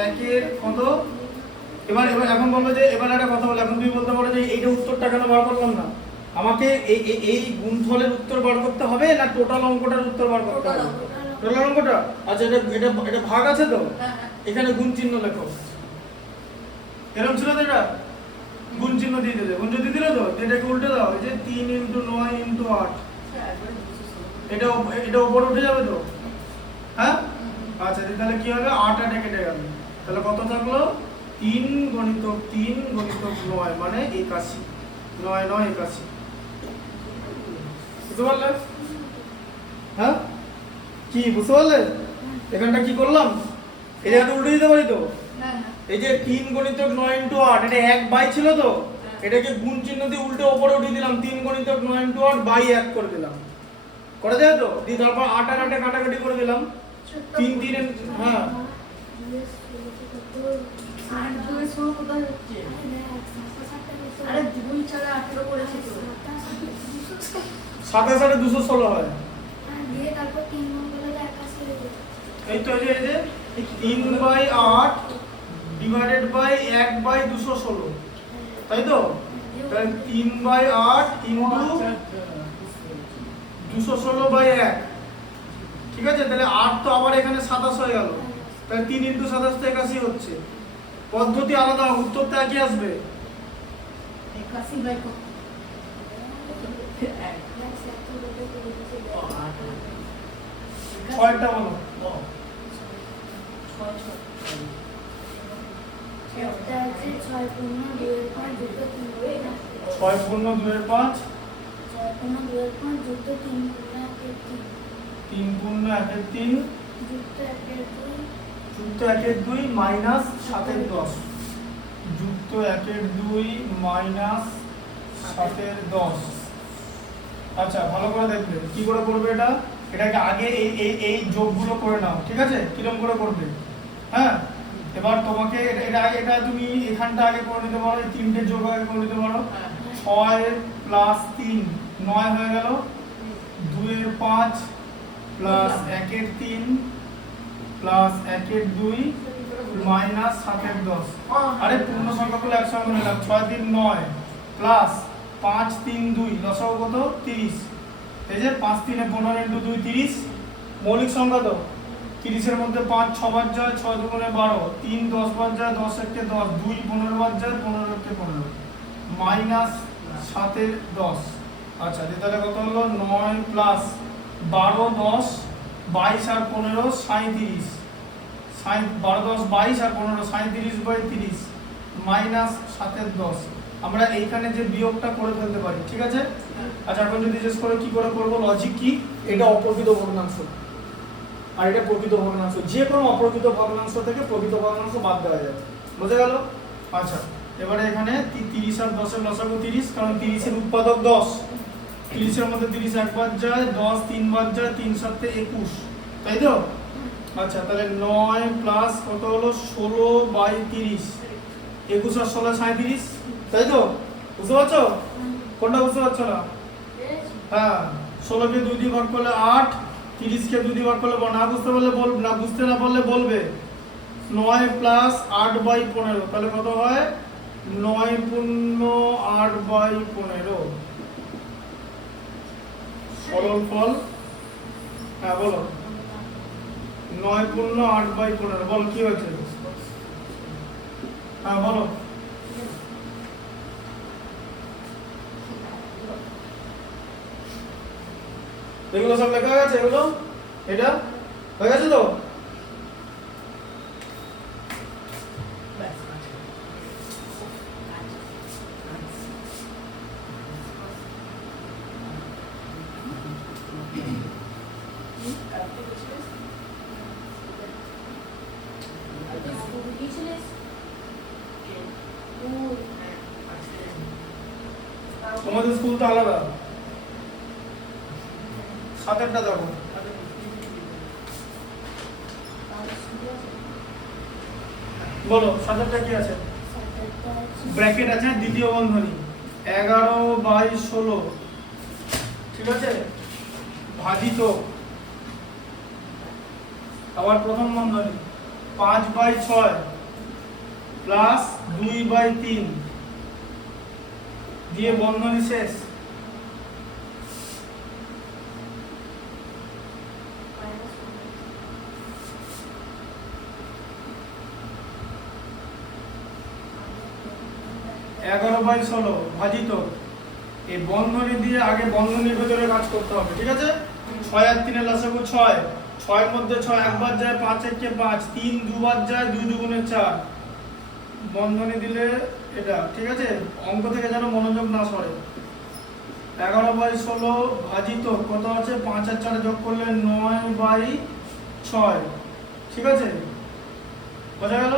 1 এর কত? এবার এখন বলবো যে, এবার একটা কথা বলো, এখন তুমি বলতে পারো যে এইটা উত্তরটা কেন বার করলাম না? আমাকে এই গুণফলের উত্তর বার করতে হবে না টোটাল অঙ্কটার উত্তর বার করতে হবে? টোটাল অঙ্কটা। আচ্ছা, এটা ভাগ আছে তো, এখানে গুণ চিহ্ন লেখো। এরকম ছিল তো, এটা গুণ চিহ্ন দিয়ে দিলে, গুণ যদি দিলে তো এটাকে উল্টে দাও, এই যে 3 × 9 × 8, এটা উপরে উঠে যাবে তো, হ্যাঁ? আচ্ছা, তাহলে কি হবে? 8 8 কেটে গেল, তাহলে কত থাকলো? 3 গণিতক 3 গণিতক 9 মানে 81। 9 9 81, বুঝতে পারলে? হ্যাঁ, কি বুঝতে পারলে? এখানটা কি করলাম? এটা তো উল্টে দিতে পারি তো। এই যে 3 গণিতক 9 × 8, এটা 1/, ছিল তো, এটাকে গুণ চিহ্ন দিয়ে উল্টে উপরে উঠিয়ে দিলাম, 3 গণিতক 9 × 8 বাই 1 করে দিলাম, করা যায় তো? দিয়ে তারপর 8 আর 8 কাটাকাটি করে দিলাম, 3 3 হ্যাঁ। আরে 2 ছাড়া 18 করেছে তো। 27 আর 216 হয়। দিয়ে তারপর 3 গুণ করলে 81 হয়ে যায়। এই তো, এই যে 3/8 ডিভাইডেড বাই 1/216, তাই তো? তাহলে 3/8 ইনটু 216/1, ঠিক আছে? তাহলে 8 তো আবার এখানে 27 হয়ে গেল, তাহলে 3 × 27 তো 81 হচ্ছে। পদ্ধতি আলাদা, উত্তরটা একই আসবে। 81 বাই কত? ছয়টা বলো। একটা আছে 6 পূর্ণ 2 এর 5 যুক্ত 3 এর 6 পূর্ণ 2 এর 5, 6 পূর্ণ 2 এর 5 যুক্ত 3 পূর্ণ 1 এর 3 3 পূর্ণ 1 এর 3 যুক্ত 1 এর 2 যুক্ত 1 এর 2 মাইনাস 7 এর 10, যুক্ত 1 এর 2 মাইনাস 7 এর 10। আচ্ছা, ভালো করে দেখবে কি করে করবে এটা। এটাকে আগে এই যোগগুলো করে নাও, ঠিক আছে? কিরকম করে করবে, হ্যাঁ? এবার তোমাকে এটা তুমি এখানটা আগে করে নিতে পারো, এই তিনটে যোগ আগে করে নিতে পারো। 6 + 3 9 হয়ে গেল, 2 এর 5 প্লাস 1 এর 3 প্লাস 1 এর 2 মাইনাস 7 এর 10। আরে পূর্ণ সংখ্যাগুলো একসঙ্গে নিলাম, 6 3 9 প্লাস 5 3 2, লসাগু কত? 30। এই যে 5 3 15 × 2 30, মৌলিক সংখ্যা তো 30 এর মধ্যে 5 6 বার যায়, 6 2 12, 3 10 বার যায়, 10 1 10, 2 15 বার যায়, 15 1 15, মাইনাস 7 এর 10। আচ্ছা, তাহলে কত হলো? 9 প্লাস 12 10 22 আর 15 37, 12 10 22 আর 15 37/30 মাইনাস 7 এর 10। আমরা এইখানে যে বিয়োগটা করে ফেলতে পারি, ঠিক আছে? আচ্ছা, এখন যদি জিজ্ঞেস করে কি করে করব, লজিক কি? এটা অপ্রকৃত ভগ্নাংশ আর এটা প্রকৃত ভগ্নাংশ, যে কোনো অপ্রকৃত ভগ্নাংশ থেকে প্রকৃত ভগ্নাংশ বাদ দেওয়া যায়, বুঝে গেল? আচ্ছা, এবারে এখানে 30 আর 10 এর লসাগু 30, কারণ 30 এর উৎপাদক 10, 30 এর মধ্যে 30 একবার যায়, 10 3 বার যায়, 3 7 21, তাই তো? আচ্ছা, তাহলে 9 প্লাস কত হলো? 16/30, 21 আর 16 37, তাই তো? বুঝতে পারছো? কোনটা বুঝতে পারছো না? হ্যাঁ, 16 কে 2 দিয়ে ভাগ করলে 8, 30 কে 2 দিয়ে ভাগ করলে না বুঝতে পারলে না বুঝতে না পারলে বলবে। 9 প্লাস 8/15, তাহলে কত হয়? 9 পূর্ণ 8/15 সরল ফল। হ্যাঁ বলো, 9 পূর্ণ 8/15, বল কি হয়েছে? হ্যাঁ বলো। এগুলো সব লেখা হয়ে গেছে, এগুলো এটা হয়ে গেছে তো? তোমাদের স্কুল তো আলাদা। 7-এরটা দেখো, বলো 7-এরটা কি আছে? ব্র্যাকেট আছে, দ্বিতীয় বন্ধনী 11/16, ঠিক আছে, ভাজিত আবার প্রথম বন্ধনী 5/6 প্লাস 2/3 দিয়ে বন্ধনী শেষ। এগারো বাই 16 ভাজিত এই বন্ধনী দিয়ে আগে বন্ধনীর ভেতরে কাজ করতে হবে, ঠিক আছে। 6 আর 3 এর লসাগু 6, 6 এর মধ্যে 6 একবার যায়, 5 একে 5, 3 দুবার যায়, 2 দুগুণে 4, বন্ধনী দিলে এটা, ঠিক আছে। অঙ্ক থেকে যেন মনোযোগ না সরে। 11/16 ভাজিত কত আছে, 5 আর 4 যোগ করলে 9/6, ঠিক আছে, বোঝা গেল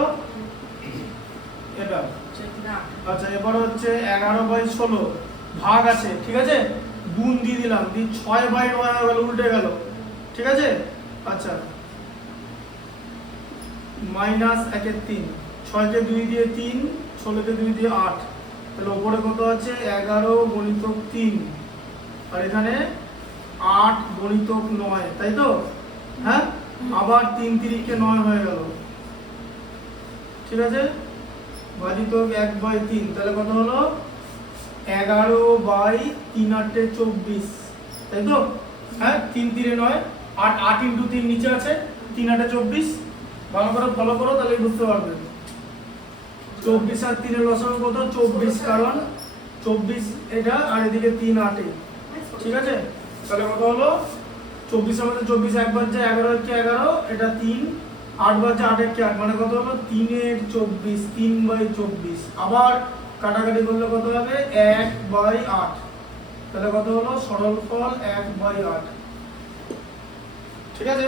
এটা। আচ্ছা এবার হচ্ছে 11/16 ভাগ আছে, ঠিক আছে, গুণ দিয়ে দিলাম, দিয়ে 6/9 হয়ে গেল, উল্টে গেল, ঠিক আছে। আচ্ছা মাইনাস 1/3, 6-কে 2 দিয়ে 3, 16-কে 2 দিয়ে 8, তাহলে ওপরে কত আছে 11 গুণিতক 3, আর এখানে 8 গুণিতক 9, তাই তো, হ্যাঁ, আবার 3 3-কে 9 হয়ে গেল, ঠিক আছে, ভাজিত 1/3, তাহলে কত হলো 11/3/24, তাই তো, হ্যাঁ, 3 3 9, 8 8 × 3 নিচে আছে, 3 8 24, ভালো করে ফলো করো তাহলে বুঝতে পারবে। 24 আর 3 এর লসাগু কত 24, কারণ 24 এটা আর এদিকে 3 8, ঠিক আছে, তাহলে কত হলো 24 এর মধ্যে 24 একবার যায়, 11 এর কে 11, এটা 3, 8 বার যায়, 8 এর কে 8, মানে কত হলো 3 এর 24, 3/24, আবার কাটাকাটি করলে কত হবে 1/8, তাহলে কত হলো সরল ফল 1/8, ঠিক আছে,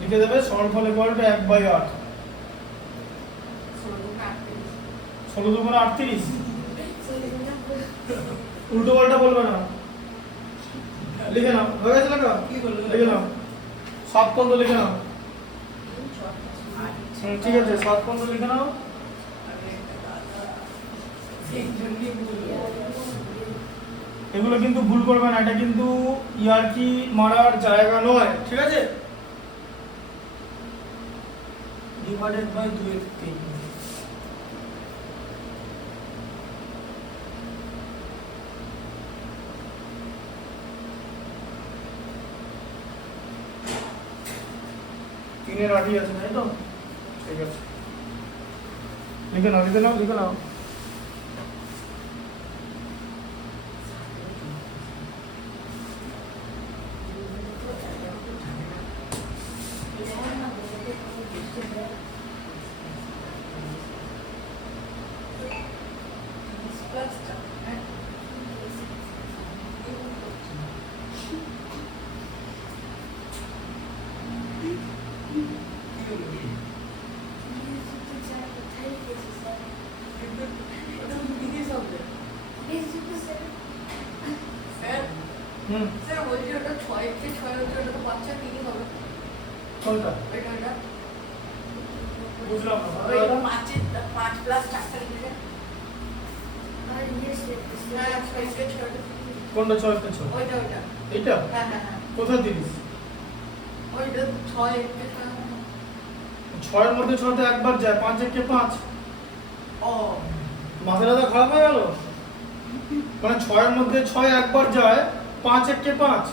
লিখে দেবে সরল ফল ইকুয়াল টু 1/8। 16 দুগুণে 38, উল্টো পাল্টা বলবে না, লিখে নাও, হয়ে গেছে লেখা, লিখে নাও 7 পর্যন্ত লিখে নাও, ঠিক আছে 7 পর্যন্ত লিখে নাও। এগুলো কিন্তু ভুল করবে না, এটা কিন্তু ইয়ার্কি মারার জায়গা নয়, ঠিক আছে। ডিভাইডেড বাই 2/3, তিনের 8ই আছে, তাই তো, ঠিক আছে, লিখে নাও লিখে নাও লিখে নাও। কোনটা বুঝলাম না, কোনটা 6 কে 6, এইটা কোথায় দিলিস? 6 এর মধ্যে 6 তো একবার যায়, 5 একে 5, মাথাটা খারাপ হয়ে গেল, মানে 6 এর মধ্যে 6 একবার যায়, 5 একে 5,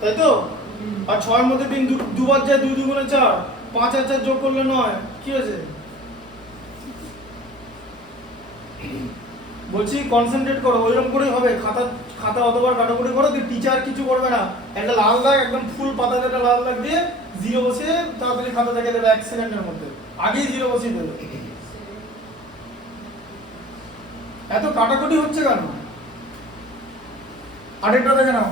তাই তো, আর 6 এর মধ্যে 3 দুবার যায়, 2 দুগুণে 4, 5 আর 4 যোগ করলে 9, কি হয়েছে বলছি, কনসেন্ট্রেট করো, ওইরকম করেই হবে, খাতা অতবার কাটাকুটি করো, টিচার কিছু করবে না, একটা লাল দাগ একদম ফুল পাতাতে একটা লাল দাগ দিয়ে 0 বসিয়ে তাড়াতাড়ি খাতা দেখে দেবে 1 সেকেন্ডের মধ্যে, আগেই 0 বসিয়ে দেবে। এত কাটাকুটি হচ্ছে কেন? আরেকটা দেখে নাও,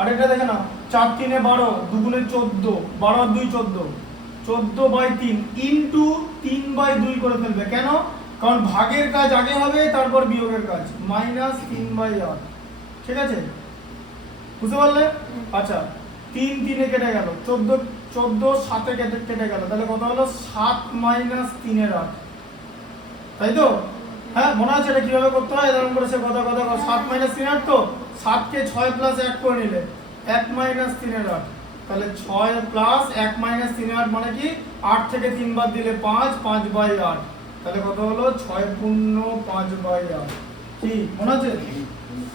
আরেকটা দেখে নাও, 4 3 12, 2 গুণে 14, 12 আর 2 14, 14/3 ইনটু 3/2 করে ফেলবে। কেন? কারণ ভাগের কাজ আগে হবে, তারপর বিয়োগের কাজ। -3/8। ঠিক আছে, বুঝতে পারলে? আচ্ছা, 3 3 কেটে গেল, 14 7 কেটে গেল, তাহলে কত হলো? 7 - 3/8। তাই তো? হ্যাঁ, মনে আছে এটা কিভাবে করতে হয়? এরকম করে সে কথা 7 - 3/8, তো 7 কে 6 + 1 করে নিলে 1 - 3/8, তাহলে 6 + 1 - 3/8 মানে কি? 8 থেকে 3 বাদ দিলে 5, 5/8, তাহলে কত হলো? 6 পূর্ণ 5/8। কি মনে আছে?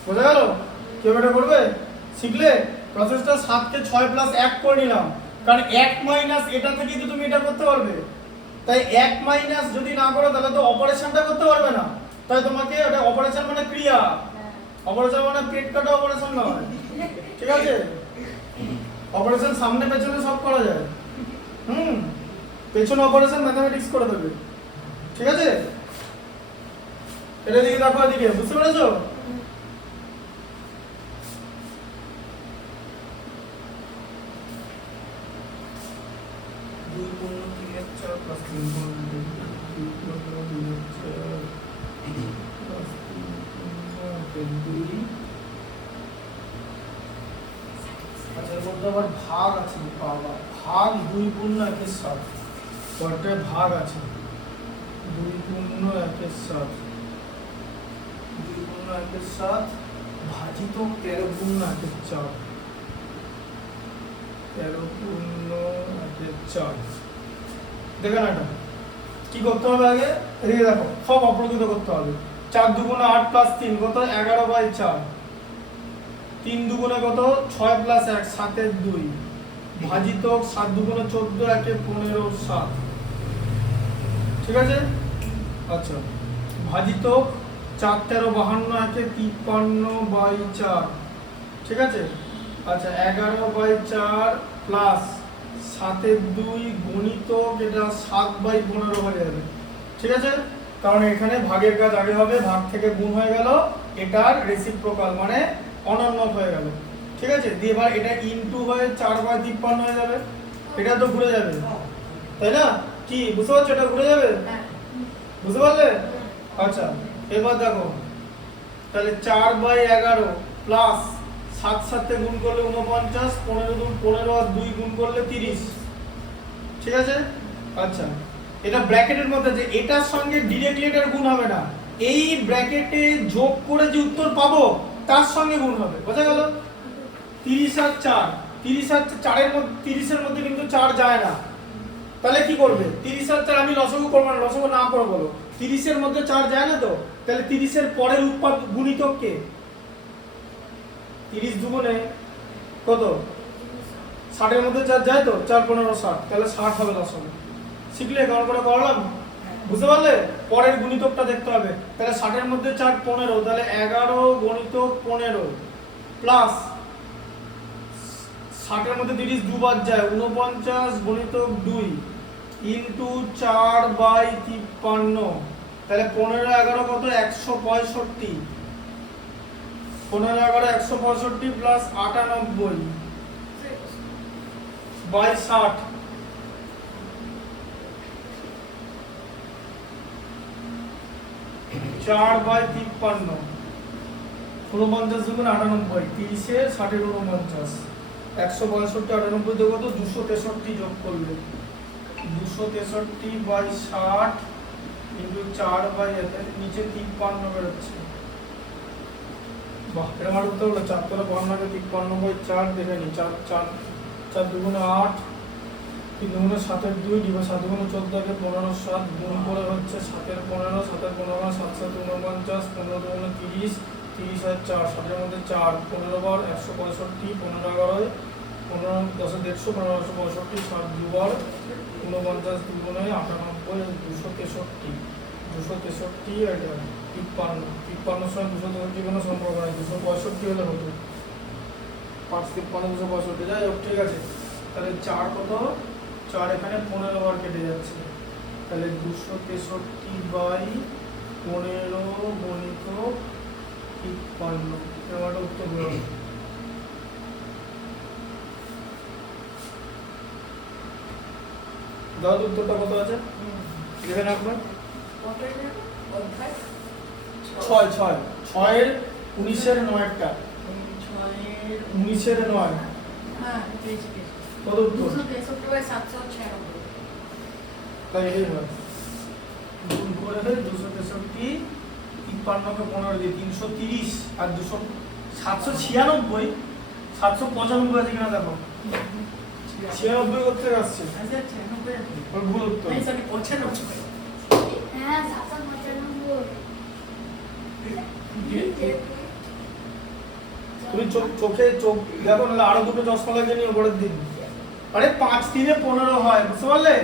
বোঝা গেল কিভাবে এটা করবে? শিখলে প্রসেসটা। 7 কে 6 + 1 করে নিলাম, কারণ 1 - এটা থেকেই তো তুমি এটা করতে পারবে। তাই 1 - যদি না করো তাহলে তো অপারেশনটা করতে পারবে না। তাই তোমাকে ওটা অপারেশন মানে ক্রিয়া, অপারেশন মানে পেট কাটা অপারেশন নয়। ঠিক আছে, অপারেশন সামনে পেছনে সব করা যায়। পেছনে অপারেশন ম্যাথমেটিক্স করে দেবে। ঠিক আছে, এটা দিকে দেখো, এদিকে, বুঝতে পেরেছো? আচ্ছা, এর মধ্যে আবার ভাগ আছে। বাবা, ভাগ 2 পূর্ণ 1 এর সাথে কয়টা ভাগ আছে? 2 পূর্ণ 1 এর সাথে, 2 পূর্ণ 1 এর সাথে ভাজিত 13 পূর্ণ 1 এর 4, 13 পূর্ণ 1 এর 4। দেখে না এটা কি করতে হবে? আগে এদিকে দেখো, সব অপ্রকৃত করতে হবে। 4 × 2 = 8 + 3 কত? 11/4। 3 × 2 = কত? 6 + 1 7 এর 2 ভাজিত 7 × 2 = 14, 1 এ 15, 7। ঠিক আছে, আচ্ছা, ভাজিত 4 13 52, 1 এ 53/4। ঠিক আছে, আচ্ছা, 11/4 প্লাস 7 এর 2 গণিত এটা 7/15 হয়ে যাবে। ঠিক আছে, কারণ এখানে ভাগের কাজ আগে হবে, ভাগ থেকে গুণ হয়ে গেল, এটার রেসিপ্রোকাল মানে অনন্য হয়ে গেল। ঠিক আছে, দিয়ে এবার এটা ইনটু হয়ে 4/53 হয়ে যাবে। এটা তো ঘুরে যাবে, তাই না? কি বুঝতে পারছো? এটা ঘুরে যাবে, বুঝতে পারলে? আচ্ছা, এবার দেখো, তাহলে 4/11 প্লাস 7 সাথে গুণ করলে 49, 15 আর 2 গুণ করলে 30। ঠিক আছে, আচ্ছা, এটা ব্র্যাকেটের মধ্যে যে এটার সঙ্গে ডিরেক্টলি এটার গুণ হবে না, এই ব্র্যাকেটে যোগ করে যে উত্তর পাবো তার সঙ্গে গুণ হবে। বোঝা গেল? 30 আর 4, 30 আর 4 এর মধ্যে, 30 এর মধ্যে কিন্তু 4 যায় না, তাহলে কি করবে? 30 আর 4 আমি লসাগু করব না, লসাগু না করো বলো। 30 এর মধ্যে 4 যায় না তো, তাহলে 30 এর পরের উৎপাদ গুণিতক কে? 30 দুগুণে কত? 60 এর মধ্যে 4 যায় তো, 4 15 60, তাহলে 60 হবে লসাগু। শিখলে কেমন করে করলাম? বুঝতে পারলে? পরের গুণিতকটা দেখতে হবে। তাহলে 60 এর মধ্যে 4 15, তাহলে 11 গণিতক 15 প্লাস 60 এর মধ্যে 30 দুবার যায়, 49 গণিতক 2 ইনটু 4/53, তাহলে 15 11 কত? 165, 15 11 165 প্লাস 98/60, 4/53, 49 দুগুণ 98, 30 এ 60 এর 49, 165 98 দেবো তো 263 যোগ করলে 263/60 ইনটু 4/, নিচে 53 বেরোচ্ছে। বাহ, এটা আমার উত্তর হলো 4 × 52 কে 53/4 দেখে নি। 4 4 4 দুগুণে 8, 3 দুগুণে 7 এর 2 ডিভাইড 7 দুগুণে 14 কে 15 7 গুণ করে হচ্ছে 7 এর 15, 7 এর 15 7 7 49, 15 দুগুণে 30, 30 আর 4, 7 এর মধ্যে 4, 15 বার 165, 15 11 15 10 150, 15 165, 7 দুবার 49 দুগুণে 98, 263, 263 এটা 53, 53 সঙ্গে 263 কোনো সম্পর্ক নেই, 265 হলে হতো, 5 53 265, যাই হোক, ঠিক আছে। তাহলে 4 কত? 4 এখানে 15 বার কেটে যাচ্ছে, তাহলে 263/15 গণিত 53, এটা উত্তর হলো। দাও উত্তরটা কত আছে দেখে না একবার। কত এটা অধ্যায় 6 6 6 এর 19 এর 9 একটা 6 19 এর 9 হ্যাঁ পেয়েছি কত উত্তর 263/796 তাই এই হয় গুণ করে 263 53 কে 15 দিয়ে 330 আর 200 796 795 আছে কিনা দেখো 96 করতে আসছে আচ্ছা 96 ওর ভুল উত্তর এই সরি 95 হ্যাঁ 795 তুমি চোখে চোখ দেখো নাহলে আরো দুটো চশমা লাগিয়ে নিও পরের দিন। আরে 5 3 এ 15 হয় বুঝতে পারলে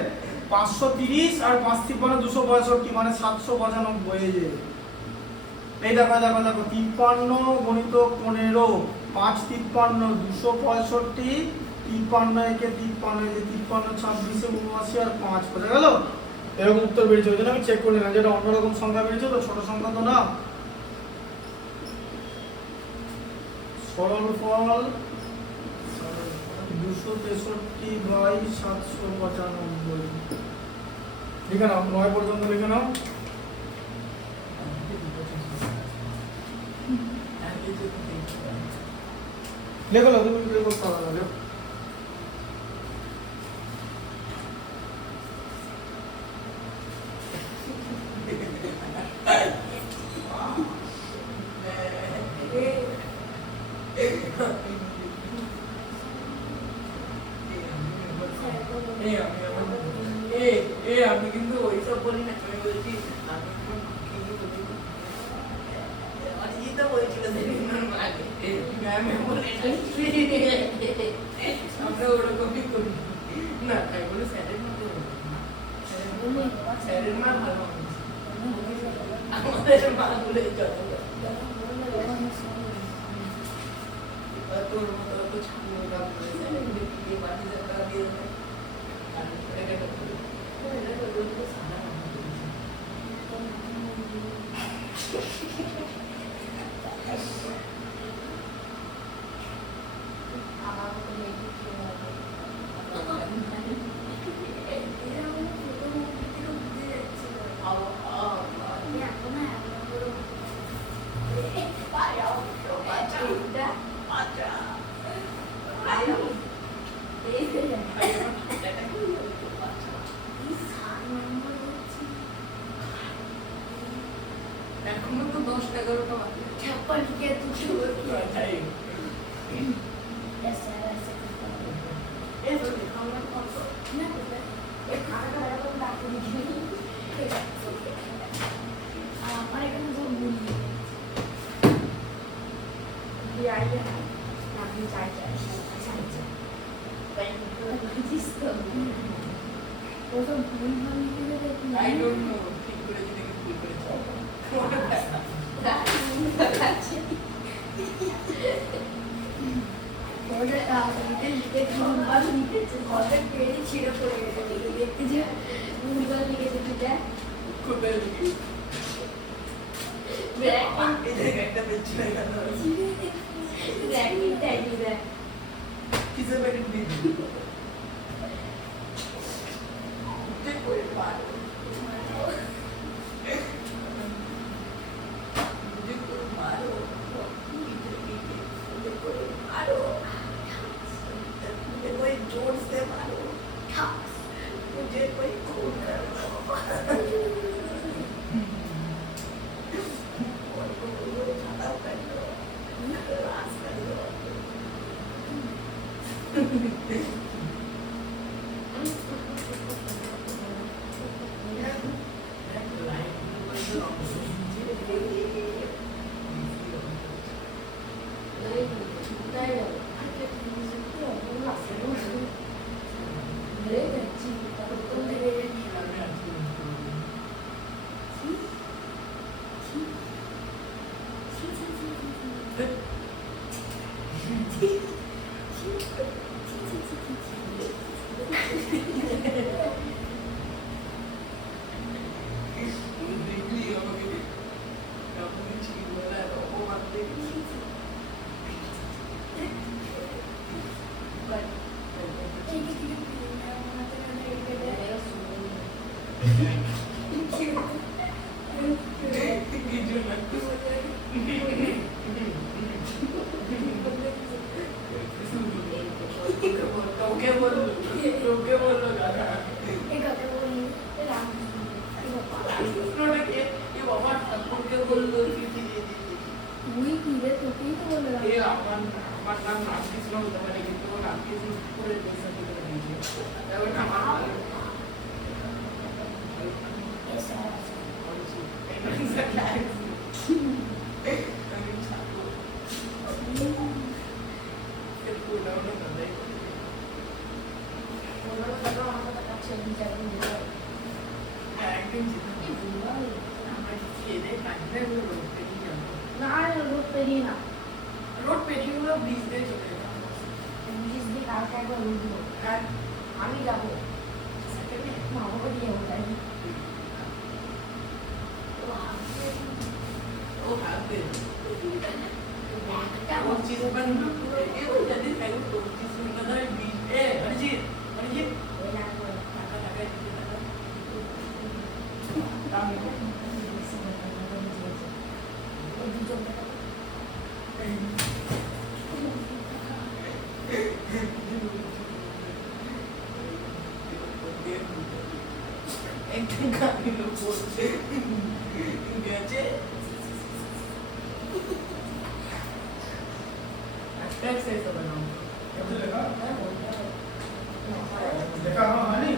530 আর 5 53 265 মানে 795 এই যে এই দেখো দেখো দেখো 53 গণিত 15 5 53 265 53 একে 53 এই যে 53 26 79 আর 5 বোঝা গেল এরকম উত্তর বেরিয়েছে ওই জন্য আমি চেক করে নিলাম যেটা অন্যরকম সংখ্যা বেরিয়েছে তো ছোট সংখ্যা তো না সরল ফল 263/795 লিখে নাও 9 পর্যন্ত লিখে নাও লেখো না তুমি কি করতে হবে না আমি কিন্তু ওইসব বলি না আমি বলছি আমি অজিত বলছিল সেদিন আগে ম্যামে বলে আমরা ওরকমই করি না তাই বলে স্যারের মতো স্যারের মা ভালো আমাদের মা বলে যত তোর মতো অত ছাড়িয়ে না বলে স্যারের দিয়ে বাকি টাকা দিয়ে দেয় আর এটা সারা এখনো তো 10-11টা বাকি छप्पन के तुझे আছে ऐसा ऐसा এই তো আমরা কত ना ये खाना का बड़ा कम बात नहीं हमारे को जो भूल ये आइए ना अपनी चाय चाय चाय जिसको वो तो भूल भूल के देखते আই ডোন্ট নো ঠিক করে যদি ভুল করেছো খুব এটা একটা বেঁচে না কিসে বেরিয়ে দিবি ঠিক করে পারো ঠিক করে পারো ঠিক করে পারো कोई जोर से मारो मुझे कोई खून कर दो और कोई खाना कर दो क्लास कर दो তুই কি রে, তোকেই তো বলে এ আমার নাম রামকৃষ্ণ হতে পারে, কিন্তু ও রামকৃষ্ণ করে পয়সা করে দিয়েছে। তারপর আমার না রোড পেরিয়ে না, রোড পেরিয়ে হলো ব্রিজ দিয়ে চলে যেতাম। ব্রিজ দিয়ে কালকে একবার উঠবো, আর আমি যাবো সেখানে মামা বাড়ি যাবো তাই ও হাতে একটা वो चीज बन ये वो जल्दी खाई तो चीज में ना बीज ए अरिजीत ওই লাগবে टाका टाका ওই দুজন एक दिन का भी लोग बोलते गए अटैक से सब बनाओ দেখা হয়নি?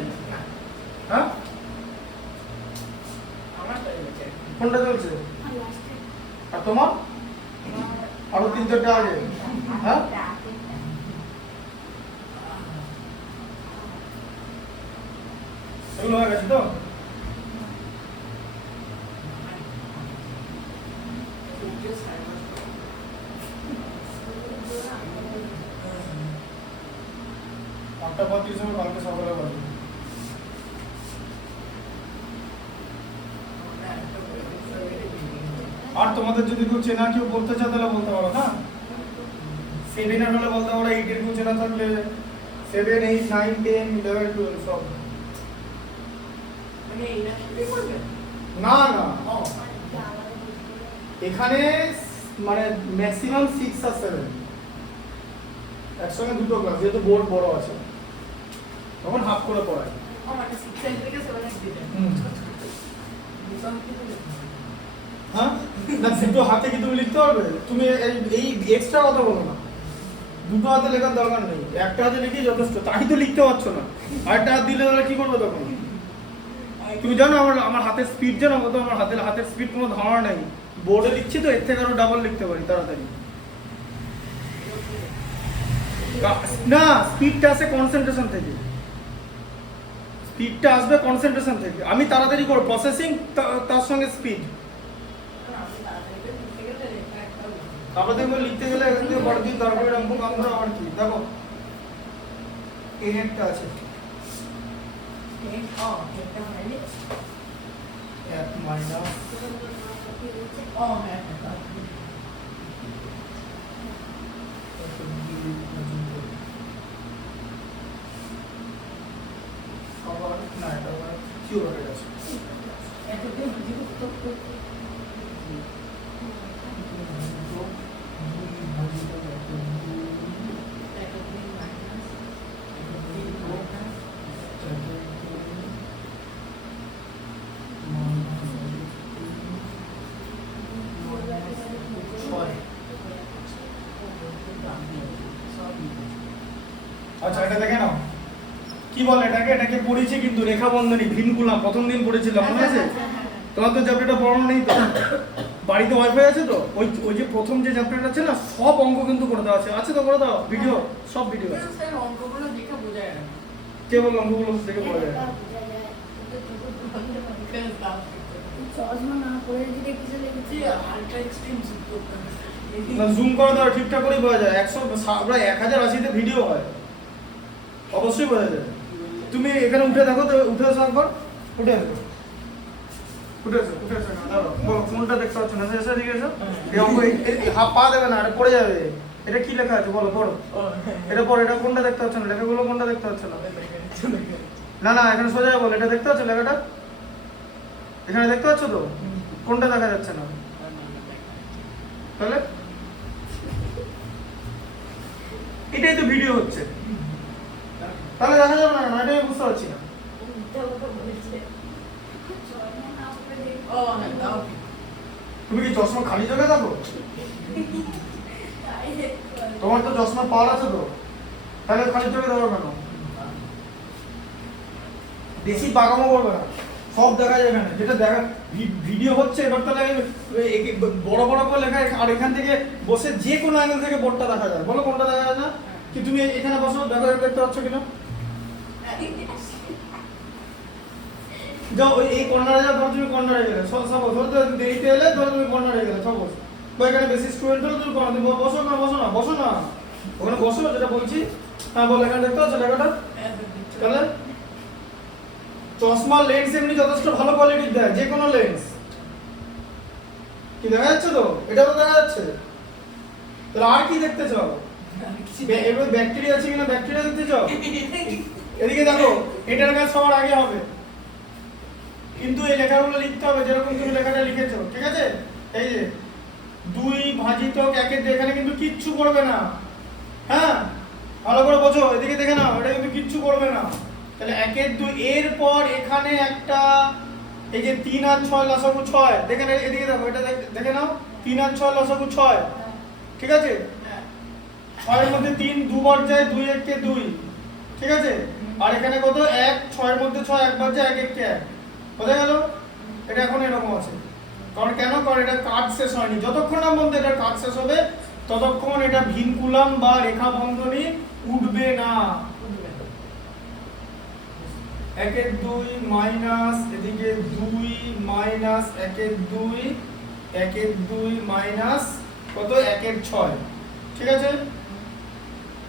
হ্যাঁ? हमारा तो बच्चे কোনটা চলছে? লাস্টে আর তোমার? আরো 3-4টা আগে। হ্যাঁ? এগুলো হয়ে গেছে তো? আটটা 35 হবে কালকে সকালে বাজে। আর তোমাদের যদি কেউ চেনা কেউ বলতে চাও তাহলে বলতে পারো, হ্যাঁ? 7 এর হলে বলতে পারো, 8 এর কেউ চেনা থাকলে 7, 8, 9, 10, 11, 12 সব। মানে এইটা কি করবে না না, ও এখানে মানে ম্যাক্সিমাম 6 আর 7 একসঙ্গে দুটো ক্লাস, যেহেতু বোর্ড বড় আছে তখন হাফ করে পড়ায়। ও মানে 6 থেকে 7 দিতে বুঝাম কি বলে হ্যাঁ না, দুটো হাতে কি তুমি লিখতে পারবে? তুমি এই এক্সট্রা কথা বলো না, দুটো হাতে লেখার দরকার নেই, একটা হাতে লিখেই যথেষ্ট। তাই তো লিখতে পারছো না, আরেকটা হাত দিলে তাহলে কি করবে তখন? তুমি জানো আমার হাতের স্পিড জানো কত? আমার হাতের স্পিড কোনো ধারণা নেই। বোর্ডে লিখছি তো, এর থেকে আরো ডাবল লিখতে পারি তাড়াতাড়ি। না, স্পিডটা আসে কনসেন্ট্রেশন থেকে, স্পিডটা আসবে কনসেন্ট্রেশন থেকে। আমি তাড়াতাড়ি করব, প্রসেসিং তার সঙ্গে স্পিড। তারপরে দেখবো লিখতে গেলে এখান থেকে বড় দিন, তারপরে এরকম কাম করে আবার কি দেখো একটা আছে ও এটা মানে এক মাইনাস ও হ্যাঁ হ্যাঁ আবার না, এটা আবার কিউ হয়ে গেছে। এতদিন আচ্ছা এটা দেখে নাও কি বলে এটাকে, এটাকে পড়েছি কিন্তু রেখা বন্ধনী ভিনকুলাম প্রথম দিন পড়েছিলাম, মনে আছে? তোমার তো চ্যাপ্টারটা পড়ানো নেই তো, বাড়িতে ওয়াইফাই আছে তো, ওই যে প্রথম যে চ্যাপ্টারটা আছে না, সব অঙ্ক কিন্তু করে দেওয়া আছে তো, করে দাও ভিডিও, সব ভিডিও আছে। স্যার অঙ্কগুলো দেখে বোঝা যায় না কে বললো অঙ্কগুলো দেখে পড়া যায়? চশমা না পরে যদি কিছু লিখছি হালকা এক্সট্রিম যুক্ত না, জুম করে দাও, ঠিকঠাক করেই বোঝা যায়। 1080 ভিডিও হয়, অবশ্যই বোঝা যায়। তুমি এখানে উঠে দেখো তো, উঠে আসো একবার, উঠে আসো, উঠে আসো না, দাঁড়াও, বলো কোনটা দেখতে পাচ্ছ না? এসে দিকে এসো, এই অঙ্ক হাফ পা দেবে না, এটা পড়ে যাবে। এটা কি লেখা আছে বলো, পড়ো। এটা পড়ো, এটা কোনটা দেখতে পাচ্ছ না? লেখাগুলো কোনটা দেখতে পাচ্ছ না? না না, এখানে সোজা বলো, এটা দেখতে পাচ্ছ লেখাটা? এখানে দেখতে পাচ্ছ তো? কোনটা দেখা যাচ্ছে না? তাহলে এটাই তো ভিডিও হচ্ছে, তাহলে দেখা যাবে না? এটাই বুঝতে পারছি না। ও হ্যাঁ দাও তুমি কি চশমা খালি চোখে থাকো? তাই দেখতে পারি। তোমার তো চশমা পাওয়ার আছে তো, তাহলে খালি চোখে দেখো কেন? বেশি পাকামো করবে না, সব দেখা যাবে না। যেটা দেখা ভিডিও হচ্ছে এবার তাহলে বড় বড় করে লেখা, আর এখান থেকে বসে যে কোনো অ্যাঙ্গেল থেকে বোর্ডটা দেখা যায়। বলো কোনটা দেখা যায় না? কি তুমি এখানে বসো, দেখো দেখতে পাচ্ছ কিনা? যাও ওই এই কর্নারে যাও, ধরো তুমি কর্নারে গেলে, সাপোজ ধরো দেরিতে এলে, ধরো তুমি কর্নারে গেলে, সাপোজ বা এখানে বেশি স্টুডেন্ট হলে তুমি কর্নারে বসো না, বসো না, বসো না, ওখানে বসো, যেটা বলছি। হ্যাঁ বলো, এখানে দেখতে পাচ্ছ লেখাটা? তাহলে চশমার লেন্স এমনি যথেষ্ট ভালো কোয়ালিটির দেয়, যে কোনো লেন্স। কি দেখা যাচ্ছে তো? এটা তো দেখা যাচ্ছে। তাহলে আর কি দেখতে চাও? এবার ব্যাকটেরিয়া আছে কিনা, ব্যাকটেরিয়া দেখতে চাও? এদিকে দেখো, এটার কাজ সবার আগে হবে, কিন্তু এই লেখাগুলো লিখতে হবে যেরকম তুমি লেখাটা লিখেছো, ঠিক আছে? এই যে 2 ভাজিতক 1 এখানে কিন্তু কিচ্ছু করবে না। হ্যাঁ ভালো করে বোঝো, এদিকে দেখে নাও, এটা কিন্তু কিচ্ছু করবে না। তাহলে 1/2 এরপর এখানে একটা, এই যে 3 আর 6 লসাগু 6, দেখেন এদিকে দেখো, এটা দেখে নাও, 3 আর 6 লসাগু 6, ঠিক আছে? 6 এর মধ্যে 3 দুবার যায়, 2 1 কে 2, ঠিক আছে? আর এখানে কত 1, 6 এর মধ্যে 6 একবার যায়, 1 1 কে 1, বোঝা গেল? এটা এখন এরকম আছে, কারণ কেন? কারণ এটা কাজ শেষ হয়নি। যতক্ষণ না পর্যন্ত এটা কাজ শেষ হবে ততক্ষণ এটা ভিনকুলাম বা রেখা বন্ধনী উঠবে না। 1/2 মাইনাস এদিকে 2 মাইনাস 1/2, 1/2 মাইনাস কত 1/6, ঠিক আছে?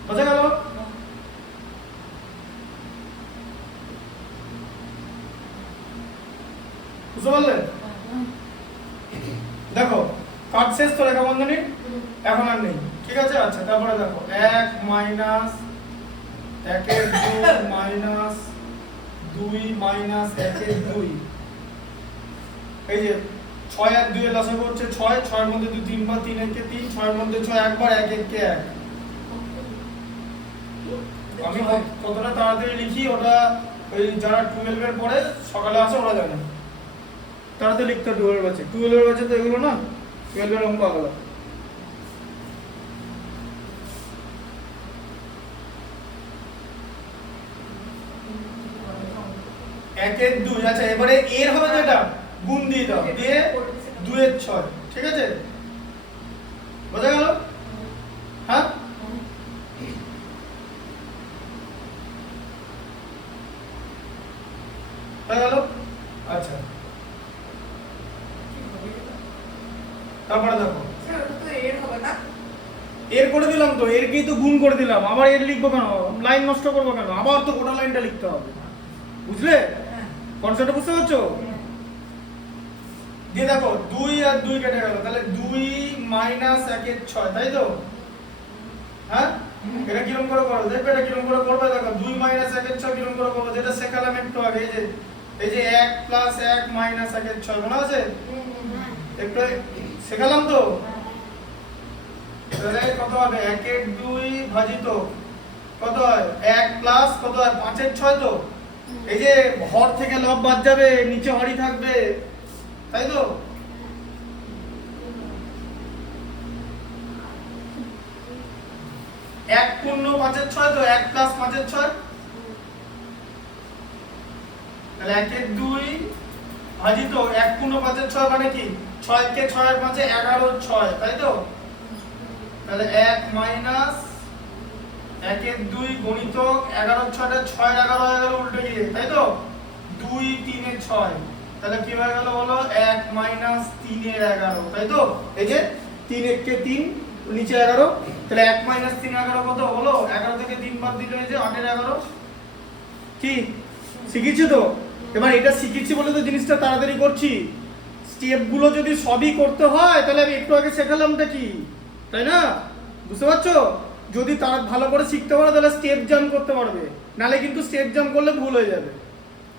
বোঝা গেল? বুঝতে পারলে? দেখো কাজ শেষ তো রেখা বন্ধনী, এখন আর নেই, ঠিক আছে? আচ্ছা তারপরে দেখো 1 মাইনাস 1/2 মাইনাস 2 মাইনাস 1/2, এই যে 6 আর 2 এর লসাগু হচ্ছে 6, 6 এর মধ্যে 2 3 বার, 3 1 কে 3, 6 এর মধ্যে 6 একবার, 1 1 কে 1। আমি কতটা তাড়াতাড়ি লিখি ওটা ওই যারা 12 এর পরে সকালে আসে ওরা জানে। তাড়াতাড়ি লিখতে 12 এর বাচ্চা, 12 এর বাচ্চা তো এগুলো না, 12 এর অঙ্ক আলাদা। একের 2, আচ্ছা এবারে এর হবে তো এটা গুণ দিয়ে দাও, দিয়ে 2 এর 6, ঠিক আছে? বোঝা গেল? হ্যাঁ বোঝা গেল? আচ্ছা তারপরে দেখো এর করে দিলাম তো, এর কি তো গুণ করে দিলাম, আবার এর লিখবো কেন? লাইন নষ্ট করবো কেন? আবার তো গোটা লাইনটা লিখতে হবে, বুঝলে? কনসেপ্টটা বুঝতে পারছো? দিয়ে দেখো 2 আর 2 কেটে গেল, তাহলে 2 মাইনাস 1/6, তাই তো? হ্যাঁ এটা কিরকম করে করো দেখবে, এটা কিরকম করে করবে দেখো, 2 মাইনাস 1/6 কিরকম করে করবে, যেটা শেখালাম একটু আগে, এই যে 1 প্লাস 1 মাইনাস 1/6, মনে আছে? একটু শেখালাম তো। তাহলে কত হবে 1/2 ভাজিত কত হয় 1 প্লাস কত হয় 5/6, তো এই যে হর থেকে লব বাদ যাবে, নিচে হরই থাকবে, তাই তো? এক পূর্ণ 5/6, তো 1 প্লাস 5/6, তাহলে 1/2 ভাজিত 1 পূর্ণ 5/6 মানে কি 6 কে 6 এর 5 11 6, তাই তো? তাহলে 1 মাইনাস 1/2 গণিতক 11 6টা 6 11 হয়ে গেল উল্টে গিয়ে, তাই তো? 2 3 এর 6, তাহলে কি হয়ে গেল বলো 1 মাইনাস 3 এর 11, তাই তো? এই যে 3 1 কে 3 নিচে 11, তাহলে 1 মাইনাস 3 11 কত হলো? 11 থেকে 3 বাদ দিলে এই যে 8 এর 11, কি শিখেছি তো? এবার এটা শিখেছি বলে তো জিনিসটা তাড়াতাড়ি করছি। স্টেপগুলো যদি সবই করতে হয় তাহলে আমি একটু আগে শেখালামটা কি, তাই না? বুঝতে পারছো? যদি তারা ভালো করে শিখতে পারো তাহলে স্টেপ জাম্প করতে পারবে, নালে কিন্তু স্টেপ জাম্প করলে ভুল হয়ে যাবে।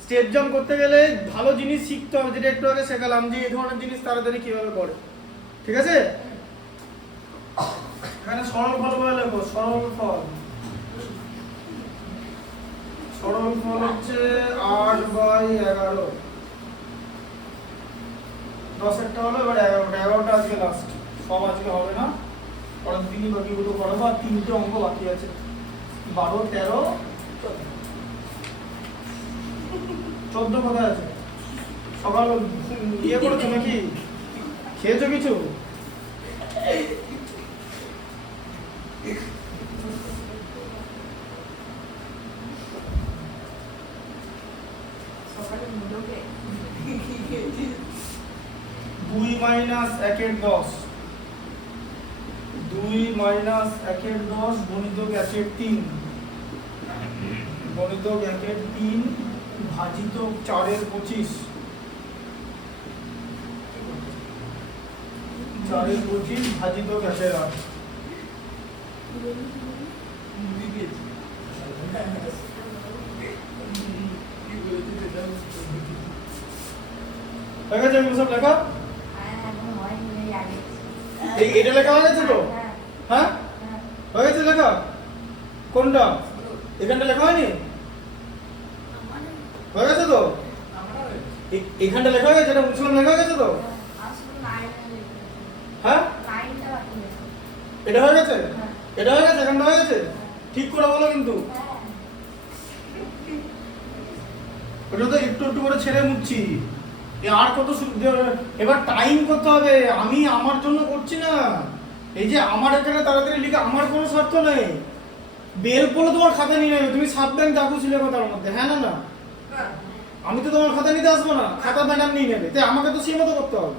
স্টেপ জাম্প করতে গেলে ভালো জিনিস শিখতে হবে, যেটা একটু আগে শেখালাম যে এই ধরনের জিনিস তাড়াতাড়ি কিভাবে করে, ঠিক আছে? এখানে সরল ফল বলে লেখো, সরল ফল। সরল ফল হচ্ছে 8/11। 10 হলো, এবার 11টা আজকে লাস্ট, সব আজকে হবে না, পরের দিনই বাকিগুলো করাবো। আর 3টে অঙ্ক বাকি আছে, 12, 13, 14 কোথায় আছে? সকাল ইয়ে করেছো নাকি, খেয়েছো কিছু? সকালে মুডোকে 2 মাইনাস 1 এর 10, 2 মাইনাস 1 এর 10 গণিতক 1 এর 3, গণিতক 1 এর 3 ভাজিতক 4 এর 25, 4 এর 25 ভাজিতক 1 এর 8। মুভি গেছি কি বলতে দিলাম হয়ে গেছে এগুলো সব লেখা? এটা লেখা হয়ে গেছে তো? হ্যাঁ হয়ে গেছে লেখা? কোনটা? এখানটা লেখা হয়নি? হয়ে গেছে তো? এখানটা লেখা হয়ে গেছে? এটা মুসলিম লেখা হয়ে গেছে তো? হ্যাঁ এটা হয়ে গেছে? এটা হয়ে গেছে? এখানটা হয়ে গেছে? ঠিক করে বলো কিন্তু। ওটা তো একটু একটু করে ছেড়ে মুচ্ছি, আর কত এবার টাইম করতে হবে। আমি আমার জন্য করছি না, এই যে আমার এখানে তাড়াতাড়ি লিখে, আমার কোনো স্বার্থ নেই। বেল পড়লে তোমার খাতা নিয়ে নেবে, তুমি সাবধান ডাকু ছিল কথার মধ্যে, হ্যাঁ না না? আমি তো তোমার খাতা নিতে আসবো না, খাতা ম্যাডাম নিয়ে নেবে, তাই আমাকে তো সেই মতো করতে হবে।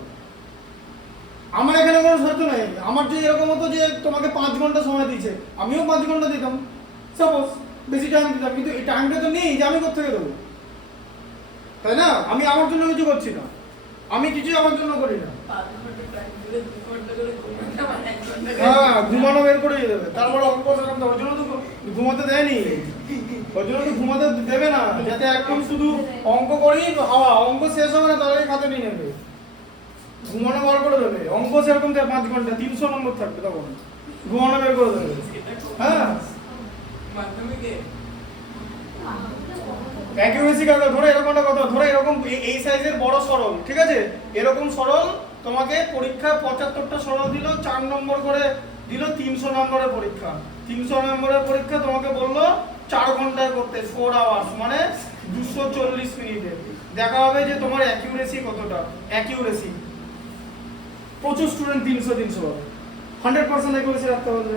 আমার এখানে কোনো স্বার্থ নেই। আমার যে এরকম হতো যে তোমাকে 5 ঘন্টা সময় দিয়েছে, আমিও 5 ঘন্টা দিতাম, সাপোজ বেশি টাইম দিতাম, কিন্তু এই টাইমটা তো নেই যে আমি কোথেকে দেবো, তাই না? আমি আমার জন্য কিছু করছি না, আমি কিছুই আমার জন্য করি না। হ্যাঁ ঘুমানো বের করে দেবে, তারপরে অঙ্ক সেরকম ওই জন্য তো ঘুমাতে দেয়নি, ওই জন্য তো ঘুমাতে দেবে না, যাতে একদম শুধু অঙ্ক করি, অঙ্ক শেষ হবে না তাহলে খাতে নিয়ে নেবে, ঘুমানো বার করে দেবে। অঙ্ক সেরকম 5 ঘন্টা 300 নম্বর থাকবে, তখন ঘুমানো বের করে দেবে। হ্যাঁ মাধ্যমিকে অ্যাকিউরেসি কাকে ধরে এরকম একটা কথা, ধরে এরকম এই সাইজের বড় সরল, ঠিক আছে, এরকম সরল তোমাকে পরীক্ষা 75টা সরল দিল, 4 নম্বর করে দিল, 300 নম্বরের পরীক্ষা, 300 নম্বরের পরীক্ষা তোমাকে বললো 4 ঘন্টায় করতে, 4 আওয়ার্স মানে 240 মিনিটে। দেখা হবে যে তোমার অ্যাকিউরেসি কতটা। অ্যাকিউরেসি প্রচুর স্টুডেন্ট 300 পাবে, 100% অ্যাকিউরেসি রাখতে পারবে,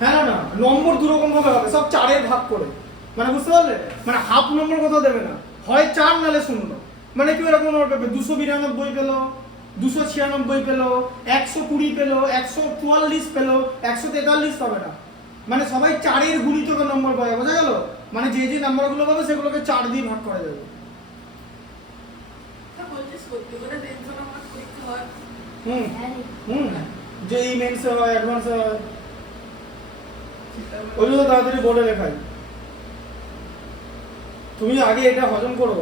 হ্যাঁ না না? নম্বর দুরকম ভাবে হবে, সব 4 ভাগ করে, মানে বুঝতে পারলে? মানে হাফ নম্বর কোথাও দেবে না, হয় 4 নালে 0। মানে কি এরকম নম্বর পেবে, 292 পেলো, 296 পেলো, 120 পেলো, 144 পেলো, 143 পাবে না। মানে সবাই 4 গুণিতকের নম্বর পাবে, বোঝা গেল? মানে যে যে নাম্বারগুলো পাবে সেগুলোকে 4 দিয়ে ভাগ করা যাবে। যে এই মেন্সে হয়, অ্যাডভান্সে হয়, ওইগুলো তাড়াতাড়ি বোর্ডে লেখাই। তুমি আগে এটা হজম করো,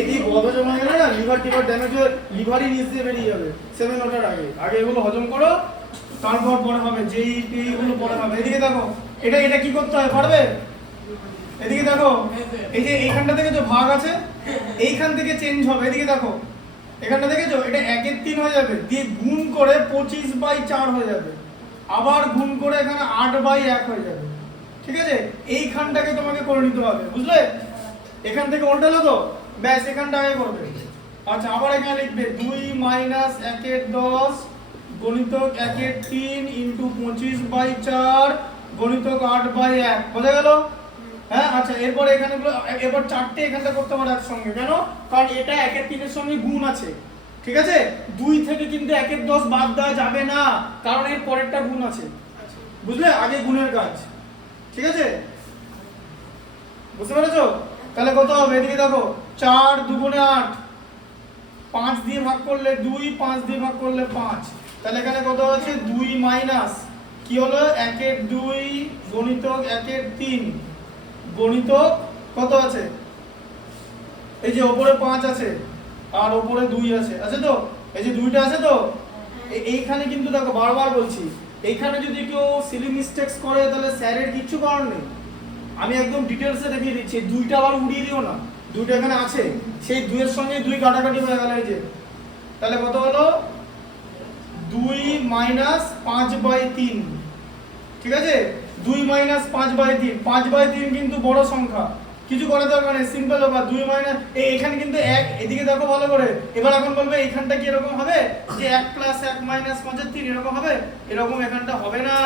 এটি বদহজম হয়ে গেলে না লিভার টিভার ড্যামেজ হয়ে লিভারই নিচ দিয়ে বেরিয়ে যাবে 7 ওঠার আগে। আগে এগুলো হজম করো, তারপর পরে হবে যেই এগুলো পরে হবে। এদিকে দেখো, এটা কি করতে হয় পারবে? এদিকে দেখো, এই যে এইখানটা থেকে যে ভাগ আছে, এইখান থেকে চেঞ্জ হবে। এদিকে দেখো, এখানটা দেখেছো, এটা 1 এর 3 হয়ে যাবে, দিয়ে গুণ করে 25/4 হয়ে যাবে, আবার গুণ করে এখানে 8/1 হয়ে যাবে, ঠিক আছে? এইখানটাকে তোমাকে করে নিতে হবে, বুঝলে? এখান থেকে উল্টালো তো, ব্যাস এখানটা আগে করবে। আচ্ছা আবার এখানে লিখবে 2 মাইনাস 1 এর 10 গণিতক 1 এর 3 ইন্টু 25/4 গণিতক 8/1, বোঝা গেল? হ্যাঁ আচ্ছা, এরপর এখানে এবার 4টে এখানটা করতে পারো একসঙ্গে, কেন? কারণ এটা 1 এর 3 এর সঙ্গে গুণ আছে, ঠিক আছে? 2 থেকে কিন্তু 1 এর 10 বাদ দেওয়া যাবে না, কারণ এর পরেরটা গুণ আছে, বুঝলে? আগে গুণের কাজ, ঠিক আছে? বুঝতে পেরেছো? তাহলে কত হবে? এদিকে দেখো, 4 2 8, 5 দিয়ে ভাগ করলে 2, 5 দিয়ে ভাগ করলে 5, তাহলে এখানে কত আছে? 2 মাইনাস কি হলো 1 এর 2 গণিতক 1 এর 3 গণিতক কত আছে? এই যে উপরে 5 আছে আর উপরে 2 আছে, আছে তো? এই যে 2টা আছে তো, এইখানে কিন্তু দেখো বারবার বলছি, এইখানে যদি কেউ সিলি মিস্টেকস করে তাহলে স্যারের কিচ্ছু করার নেই। আমি একদম ডিটেলসে দেখিয়ে দিচ্ছি, 2টা আবার উড়িয়ে দিও না, 2টা এখানে আছে, সেই 2 এর সঙ্গে 2 কাটাকাটি হয়ে গেল, এই যে তাহলে কত হলো 2 মাইনাস 5/3, ঠিক আছে 2 মাইনাস 5/3, 5/3 কিন্তু বড় সংখ্যা, কিছু করার দরকার নেই, সিম্পল ব্যাপার। 2 মাইনাস এখানে কিন্তু 1, এদিকে দেখো ভালো করে। এবার এখন বলবে এখানটা কি এরকম হবে যে 1 প্লাস 1 মাইনাস 5/3 এরকম হবে? এরকম এখানটা হবে না,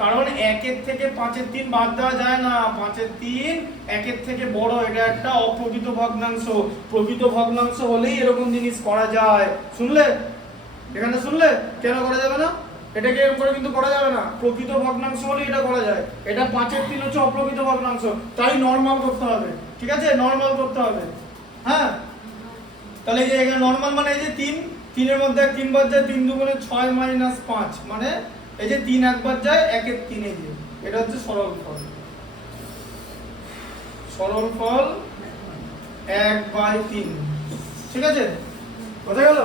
কারণ 1 এর থেকে 5 এর 3 বাদ দেওয়া যায় না। 5 এর 3 1 এর থেকে বড়, এটা একটা অপ্রকৃত ভগ্নাংশ। প্রকৃত ভগ্নাংশ হলেই এরকম জিনিস করা যায়। শুনলে? এখানে শুনলে কেন করা যাবে না? এটাকে এরকম করে কিন্তু করা যাবে না। প্রকৃত ভগ্নাংশ হলে এটা করা যায়। এটা 5 এর 3 হচ্ছে অপ্রকৃত ভগ্নাংশ, তাই নরমাল করতে হবে, ঠিক আছে? নরমাল করতে হবে, হ্যাঁ। তাহলে এই যে এখানে নরমাল মানে এই যে 3, 3 এর মধ্যে 3 বার যায়, 3 দুগুণে 6 মাইনাস 5, মানে এই যে 3 একবার যায়, 1 এর 3 এই যে এটা হচ্ছে সরল ফল। সরল ফল 1/3, ঠিক আছে? বোঝা গেল?